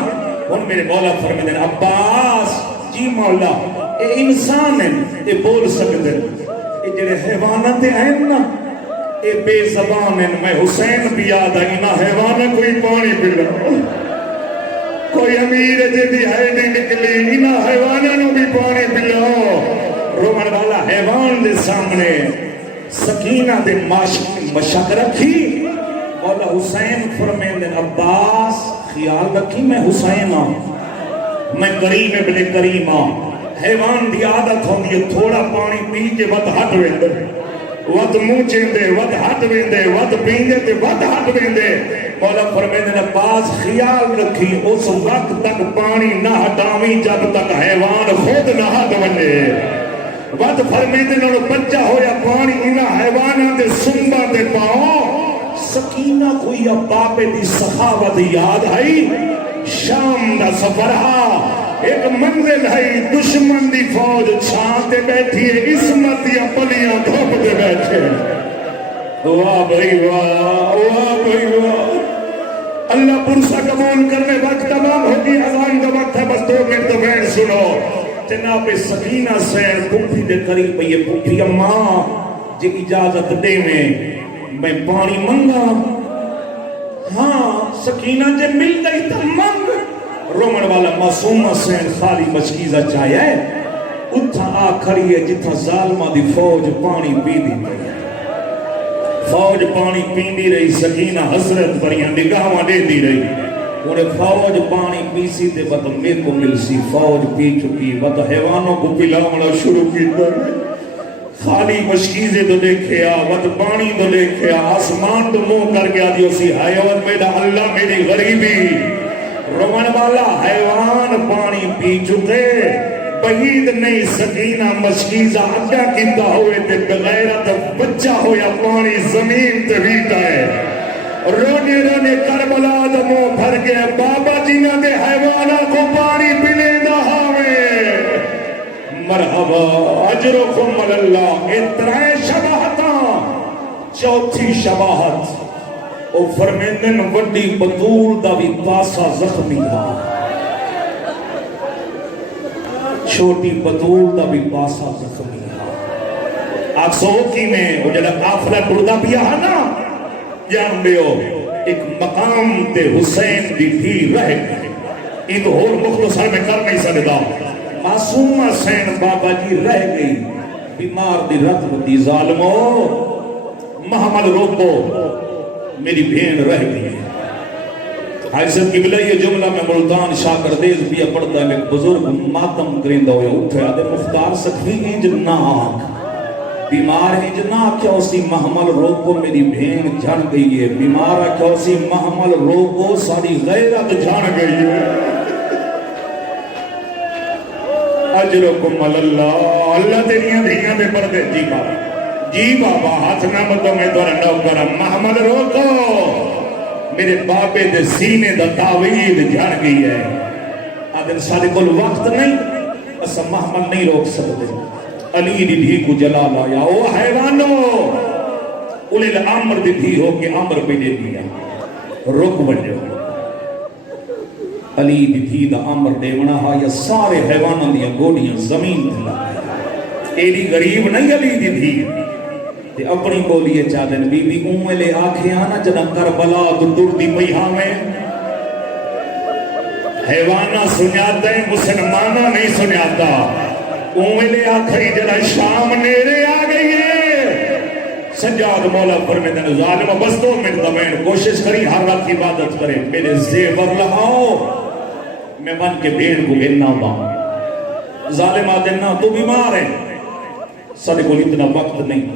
ان میرے مولا فرمیدن عباس جی مولا اے انسان ہیں اے بول سکتے اے جڑے حیوانات ہیں نا اے بے زبان ہیں میں حسین بھی یاد آئی نا حیوانہ کوئی پانی پلا کوئی امیر جے دی ہے نہیں نکلی نا حیوانہ نو بھی پانی پلا رومن والا حیوان دے سامنے سکینہ دے مشک رکھی مولا حسین فرمیندے عباس خیال رکھی میں حسین ہوں، میں کریم ابن کریم ہوں۔ حیوان دی عادت ہوندی ہے تھوڑا پانی پی کے ود ہٹ ویندے، ود منہ چیندے، ود ہٹ ویندے، ود پیندے تے ود ہٹ ویندے۔ مولا فرمیندے عباس خیال رکھی اس وقت تک پانی نہ ہٹاویں جب تک حیوان خود نہ ہٹ ونے۔ ود فرمیندے نوں بچہ ہویا پانی انہاں حیواناں دے سنباں دے پاؤں۔ سکینہ کوئی بابے دی سخاوت یاد آئی، شام دا سفر ہا، ایک منزل ہے دشمن دی فوج چھان تے بیٹھی ہے، عصمت دیا پلیاں دھوپ تے بیٹھے۔ واہ بھائی واہ، واہ بھائی واہ، اللہ پرسہ قبول کرنے وقت تمام ہوگی، اذان کا وقت ہے، بس 2 منٹ تو بیٹھ سنو۔ جناب سکینہ سین پھوپھی دے قریب یہ پھوپھی اماں جی اجازت دے میں پانی منگا۔ ہاں سکینہ جے مل گئی تو منگ۔ رومن والا معصومہ سین خالی مشکیزہ چاہیا ہے، اتھا آ کھڑی ہے جتھا ظالمہ دی فوج پانی پی دی رہی، فوج پانی پیندی رہی، سکینہ حسرت بریاں نگاہاں دے دی رہی۔ انہیں فوج پانی پی سی دے بات میرے کو مل سی، فوج پی چکی بات حیوانوں کو پلاونا شروع کی تر، خالی مشکیزے تو دیکھیا، بات پانی تو دیکھیا، آسمان تو منہ کر گیا دیو سی حیوان میرا اللہ میری غریبی۔ رومن والا حیوان پانی پی چکے، بعید نہیں سکینہ مشکیزہ اگا کیتا ہوئے تے بغیرت بچہ ہویا پانی زمین تے بیٹا ہے۔ رونے رونے کربلا دمو بھر گئے، بابا جینا دے حیوانہ کو پانی پینے دا ہاوے۔ مرحبا اجرکم اللہ۔ اترائے شباہتاں، چوتھی شباہت او فرمیندن وڈی بطول دا بھی پاسا زخمی تھا، چھوٹی بطول دا بھی پاسا زخمی تھا۔ آپ سوکی میں وہ جڑا قافلہ ٹردا پیا ہے نا، جان بیو ایک مقام تے حسین دی بھی رہ گئی، ایک اور مختصر میں کر نہیں سکتا۔ معصومہ حسین بابا جی رہ گئی، بیمار دی رتب دی ظالمو، محمل روکو میری بھین رہ گئی ہے۔ حیثیت قبلہ یہ جملہ میں ملتان شاکردیز بھی پڑھتا ہے، ایک بزرگ ماتم کرندہ ہوئے اٹھے آدھے مختار سکھی انج ناک، بیمار انج ناک کیا اسی محمل روکو میری بھین جھڑ گئی ہے، بیمار کیا اسی محمل روکو ساری غیرت جھڑ گئی ہے۔ اجرکم اللہ، اللہ تیریاں دھیاں دے پردے جی بابا، جی بابا ہاتھ نہ بدو میں دورا نوکرم، محمد روکو میرے بابے دے سینے دا تعوید جھڑ گئی ہے۔ آدھن سارے کل وقت نہیں، اسا محمد نہیں روک سکتے۔ علی دی دھی کو جلال آیا، او حیوانو اولی الامر دی دھی ہو کے امر پہ دے دیا، رک بجو۔ علی دی دھی دا امر دے ونا ہا یا سارے حیوانوں دیا گوڑیاں زمین دلا، ایلی غریب نہیں علی دی دھی تے اپنی بولیے چاہدن بی بی اونویلے آنکھیں آنا جنہ کربلا تو ڈر دی پئی میں حیوانہ سنیاتا ہے مسلمانہ نہیں سنیاتا، اونویلے آنکھیں جنہ شام نیرے آ گئی ہے۔ سجاد مولا فرمیدن ظالم بس 2 منٹ دمین کوشش کری ہر وقت عبادت کرے، میرے زیور لہاؤ میں من کے بھیڑ کو گھننا ہوں۔ ظالم آدھنا تو بیمار ہے، سارے کو اتنا وقت نہیں،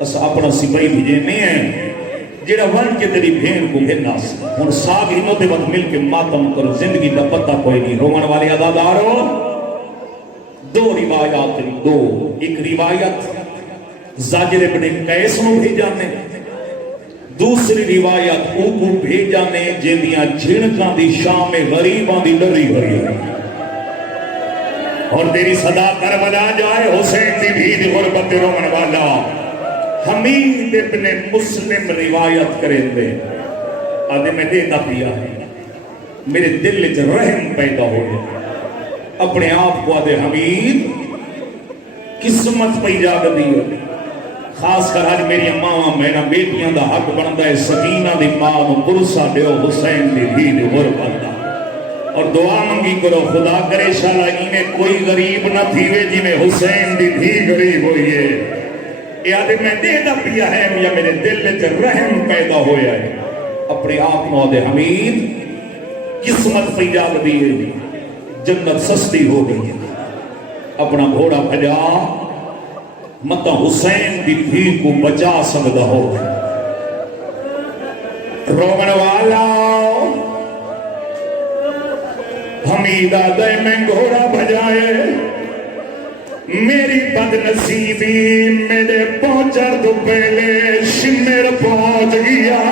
اسا اپنا سپاہی بھیجے نہیں ہیں جیڑا ون کے تیری بھین کو گھرنا سی، ہن ساگ ہی نوتے وقت مل کے ماتم کرو، زندگی دا پتہ کوئی نہیں۔ رومن والے عدادارو 2 روایات، 2 ایک روایت زاجر ابن قیس نو بھیجانے، دوسری روایت او کو بھیجانے جیدیاں جھنکاں دی شام غریباں دی ڈری ہوئی ہے، اور تیری صدا کربلا جائے حسین دی بھی غربت رومن والا۔ حمید ابن مسلم روایت کریں دے، آدھے میں دیتا پیا ہے، میرے دل چ رحم پیدا ہو گیا، اپنے آپ کو آدھے حمید قسمت پہ جاگ دی، خاص کر آج میری ماں میرا بیٹیاں دا حق بنتا ہے سکینہ دی ماں پرسا دیو حسین دی بھی دی غربت دا، اور دعا منگی کرو خدا کرے شالا انہیں کوئی غریب نہ تھیوے جی میں حسین دی بھی غریب ہوئی ہے۔ یہ آدھے میں دیدہ پیا ہے یا میرے دل چ رحم پیدا ہویا ہے۔ اپنے آپ نو دے حمید قسمت پہ جا دیے جنت سستی ہو گئی اپنا گھوڑا بھجا متا حسین دی دھی کو بچا سکتا ہو رومن والا حمیدہ دے میں گھوڑا بھجائے میری بد نصیبی میرے پہنچا تو پہلے شمر پہنچ گیا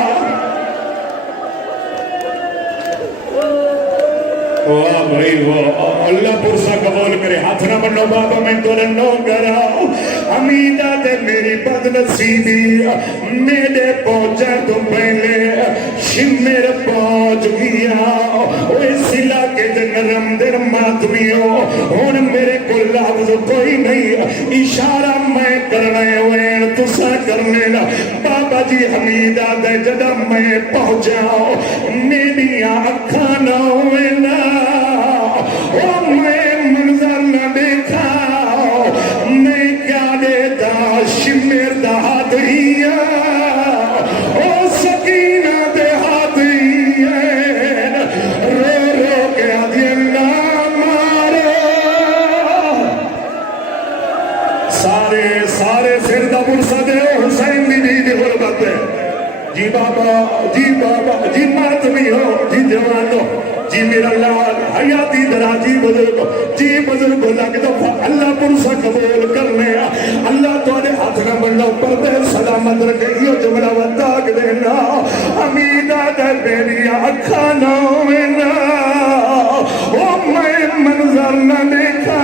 واہ بھائی واہ اللہ پرسا قبول کرے ہاتھ نہ بنو بابا میں تو رنو کرا حمیدہ دے میری بد نصیبی میرے پہنچا تو پہلے شمر پہنچ گیا اس علاقے دے نرم در ماتمیوں ہون میرے کو لفظ کوئی نہیں اشارہ میں کرنے ہوئے تسا کرنے نا بابا جی حمیدہ دے جدہ میں پہنچاؤ میری آنکھاں نہ ہوئے نا میں منظر نہ دیکھا میں کیا دیتا شمر دا ہاتھ ہی او سکینہ دے ہاتھ ہی رو رو کے آدھی اللہ مارو سارے سر دا برسا دے حسین دی غربت ہے جی بابا جی ماتمی ہو جی جوان ہو جی میرا لال حیاتی دراجی بزرگ جی بزرگ لگ دفعہ اللہ پرسا قبول کرنے اللہ تو نے ہاتھ نہ بننا پردے سلامت رکھے یہ جملہ وداغ دینا حمیدہ دے میری اکھا نہ ہوئینا او میں منظر نہ دیکھا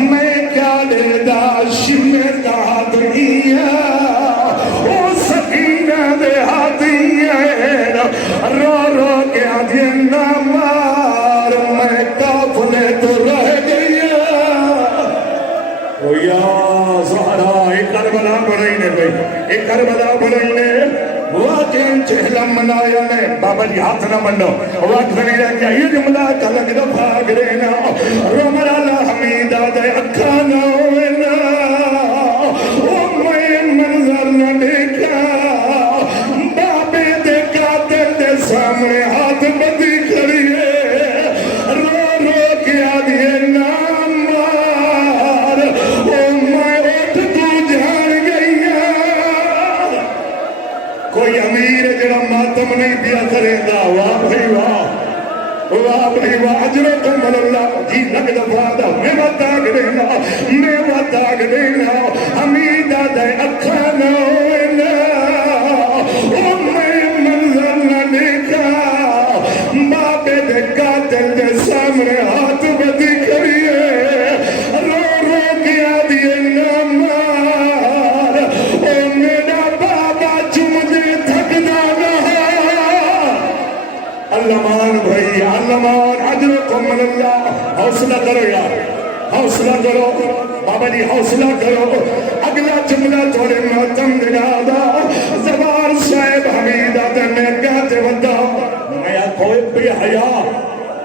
میں کیا دے دا شمر کا ہاتھ ہیا او سکینہ دے ہاتھ ہیا رو رو کے آدھین نہ مار میں کافلے تو رہ گیا او یا زہرا ایک کربلا بڑھائی نے بھئی ایک کربلا بڑھائی نے واقعین چہلہ منایا نے بابا جی ہاتھ نہ بنو وقت نہیں رہ گیا یہ جملہ کلک دفع گرینا رومر اللہ حمیدہ دے اکھا نہ ہوئینا او میں منظر نہ دیکھا بابے دے قاتل دے سامنے ہاتھ بدی کھڑی ہے رو رو کے آدھے نام مار او میں اٹھ تو جان گئی کوئی امیر جڑا ماتم نہیں دیا کرے گا واہ بھائی واہ اجرکم اللہ جی لگ دفعہ دا میں وطاق دینا حمیدہ دے اکھا نہ ہوئینا او میں منظر نہ دیکھا بابے دے قاتل دے سامنے ہاتھ بدی کھڑی ہے رو رو کے آدھیے نہ مار او میرا بابا چم دے تھکنا نہ علمان بھائی علمان اجرکم اللہ حوصلہ کرو یار حوصلہ کرو بابا جی حوصلہ کرو اگلا جملہ تھوڑے محتم دنا دا زبار صاحب حمیدہ تے میں کہتے ودا میں کوئی بے حیا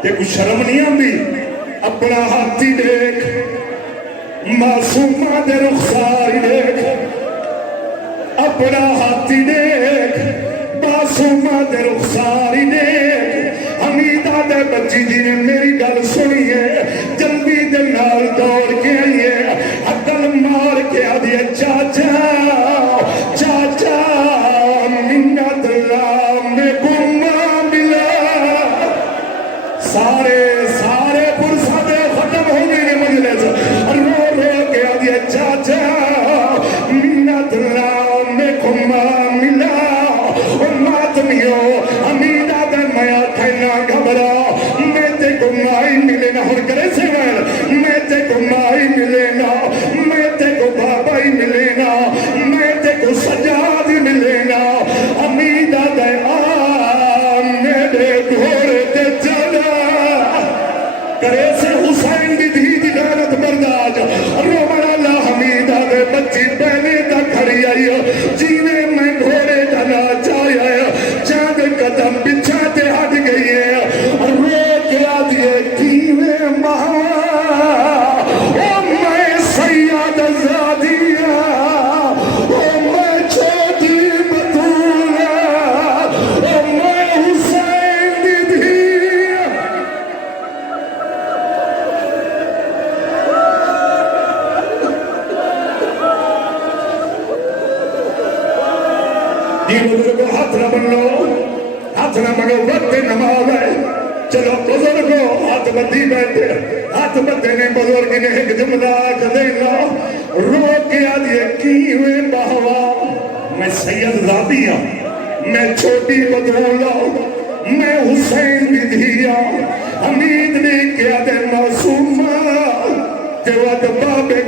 تے کوئی شرم نہیں آندی اپنا ہاتھی دیکھ معصومہ دے رخساری دیکھ اپنا ہاتھی دیکھ معصومہ دے رخساری دیکھ حمیدہ دے بچی جی نے میری گل سنی ہے جلدی دے نال دوڑ کے آئیے عقل مار کے آدھے چاچا منت اللہ میں گمہ ملا سارے پرسہ دے ختم ہونے کے مجلس رو رو کے آدھے چاچا منت اللہ میں گمہ ملا ماتمیوں حمیدہ دے میں کھینا گھبرا میں تے گمائی ملے نہ ہر کرے سے میں تے گمائی ملے نہ میں تے کو بابائی ملے نہ میں تے کو سجاد ملے نہ حمیدہ دے میرے گھوڑے تے چلا کرے سے حسین دی دھی دی غیرت برداج رومر اللہ حمیدہ دے بچی پہلے تک کھڑی آئی جینے میں گھوڑے ڈھنا چاہیا چاند قدم بچھاتے ہٹ گئی ہے اور رو کے آدھے کیوے مہاں او میں سیاد زادیہ او میں چھوٹی بطولہ چلو بزرگو ہاتھ بدھی بیٹھے ہاتھ بدھے نے بزرگ نے ایک جملہ آکھ دینا رو کے آدھے کیویں بہوا میں سید زادی ہوں میں چھوٹی بدرولا میں حسین بھی دھیا حمید نے کیا دے معصومہ جو اد بابے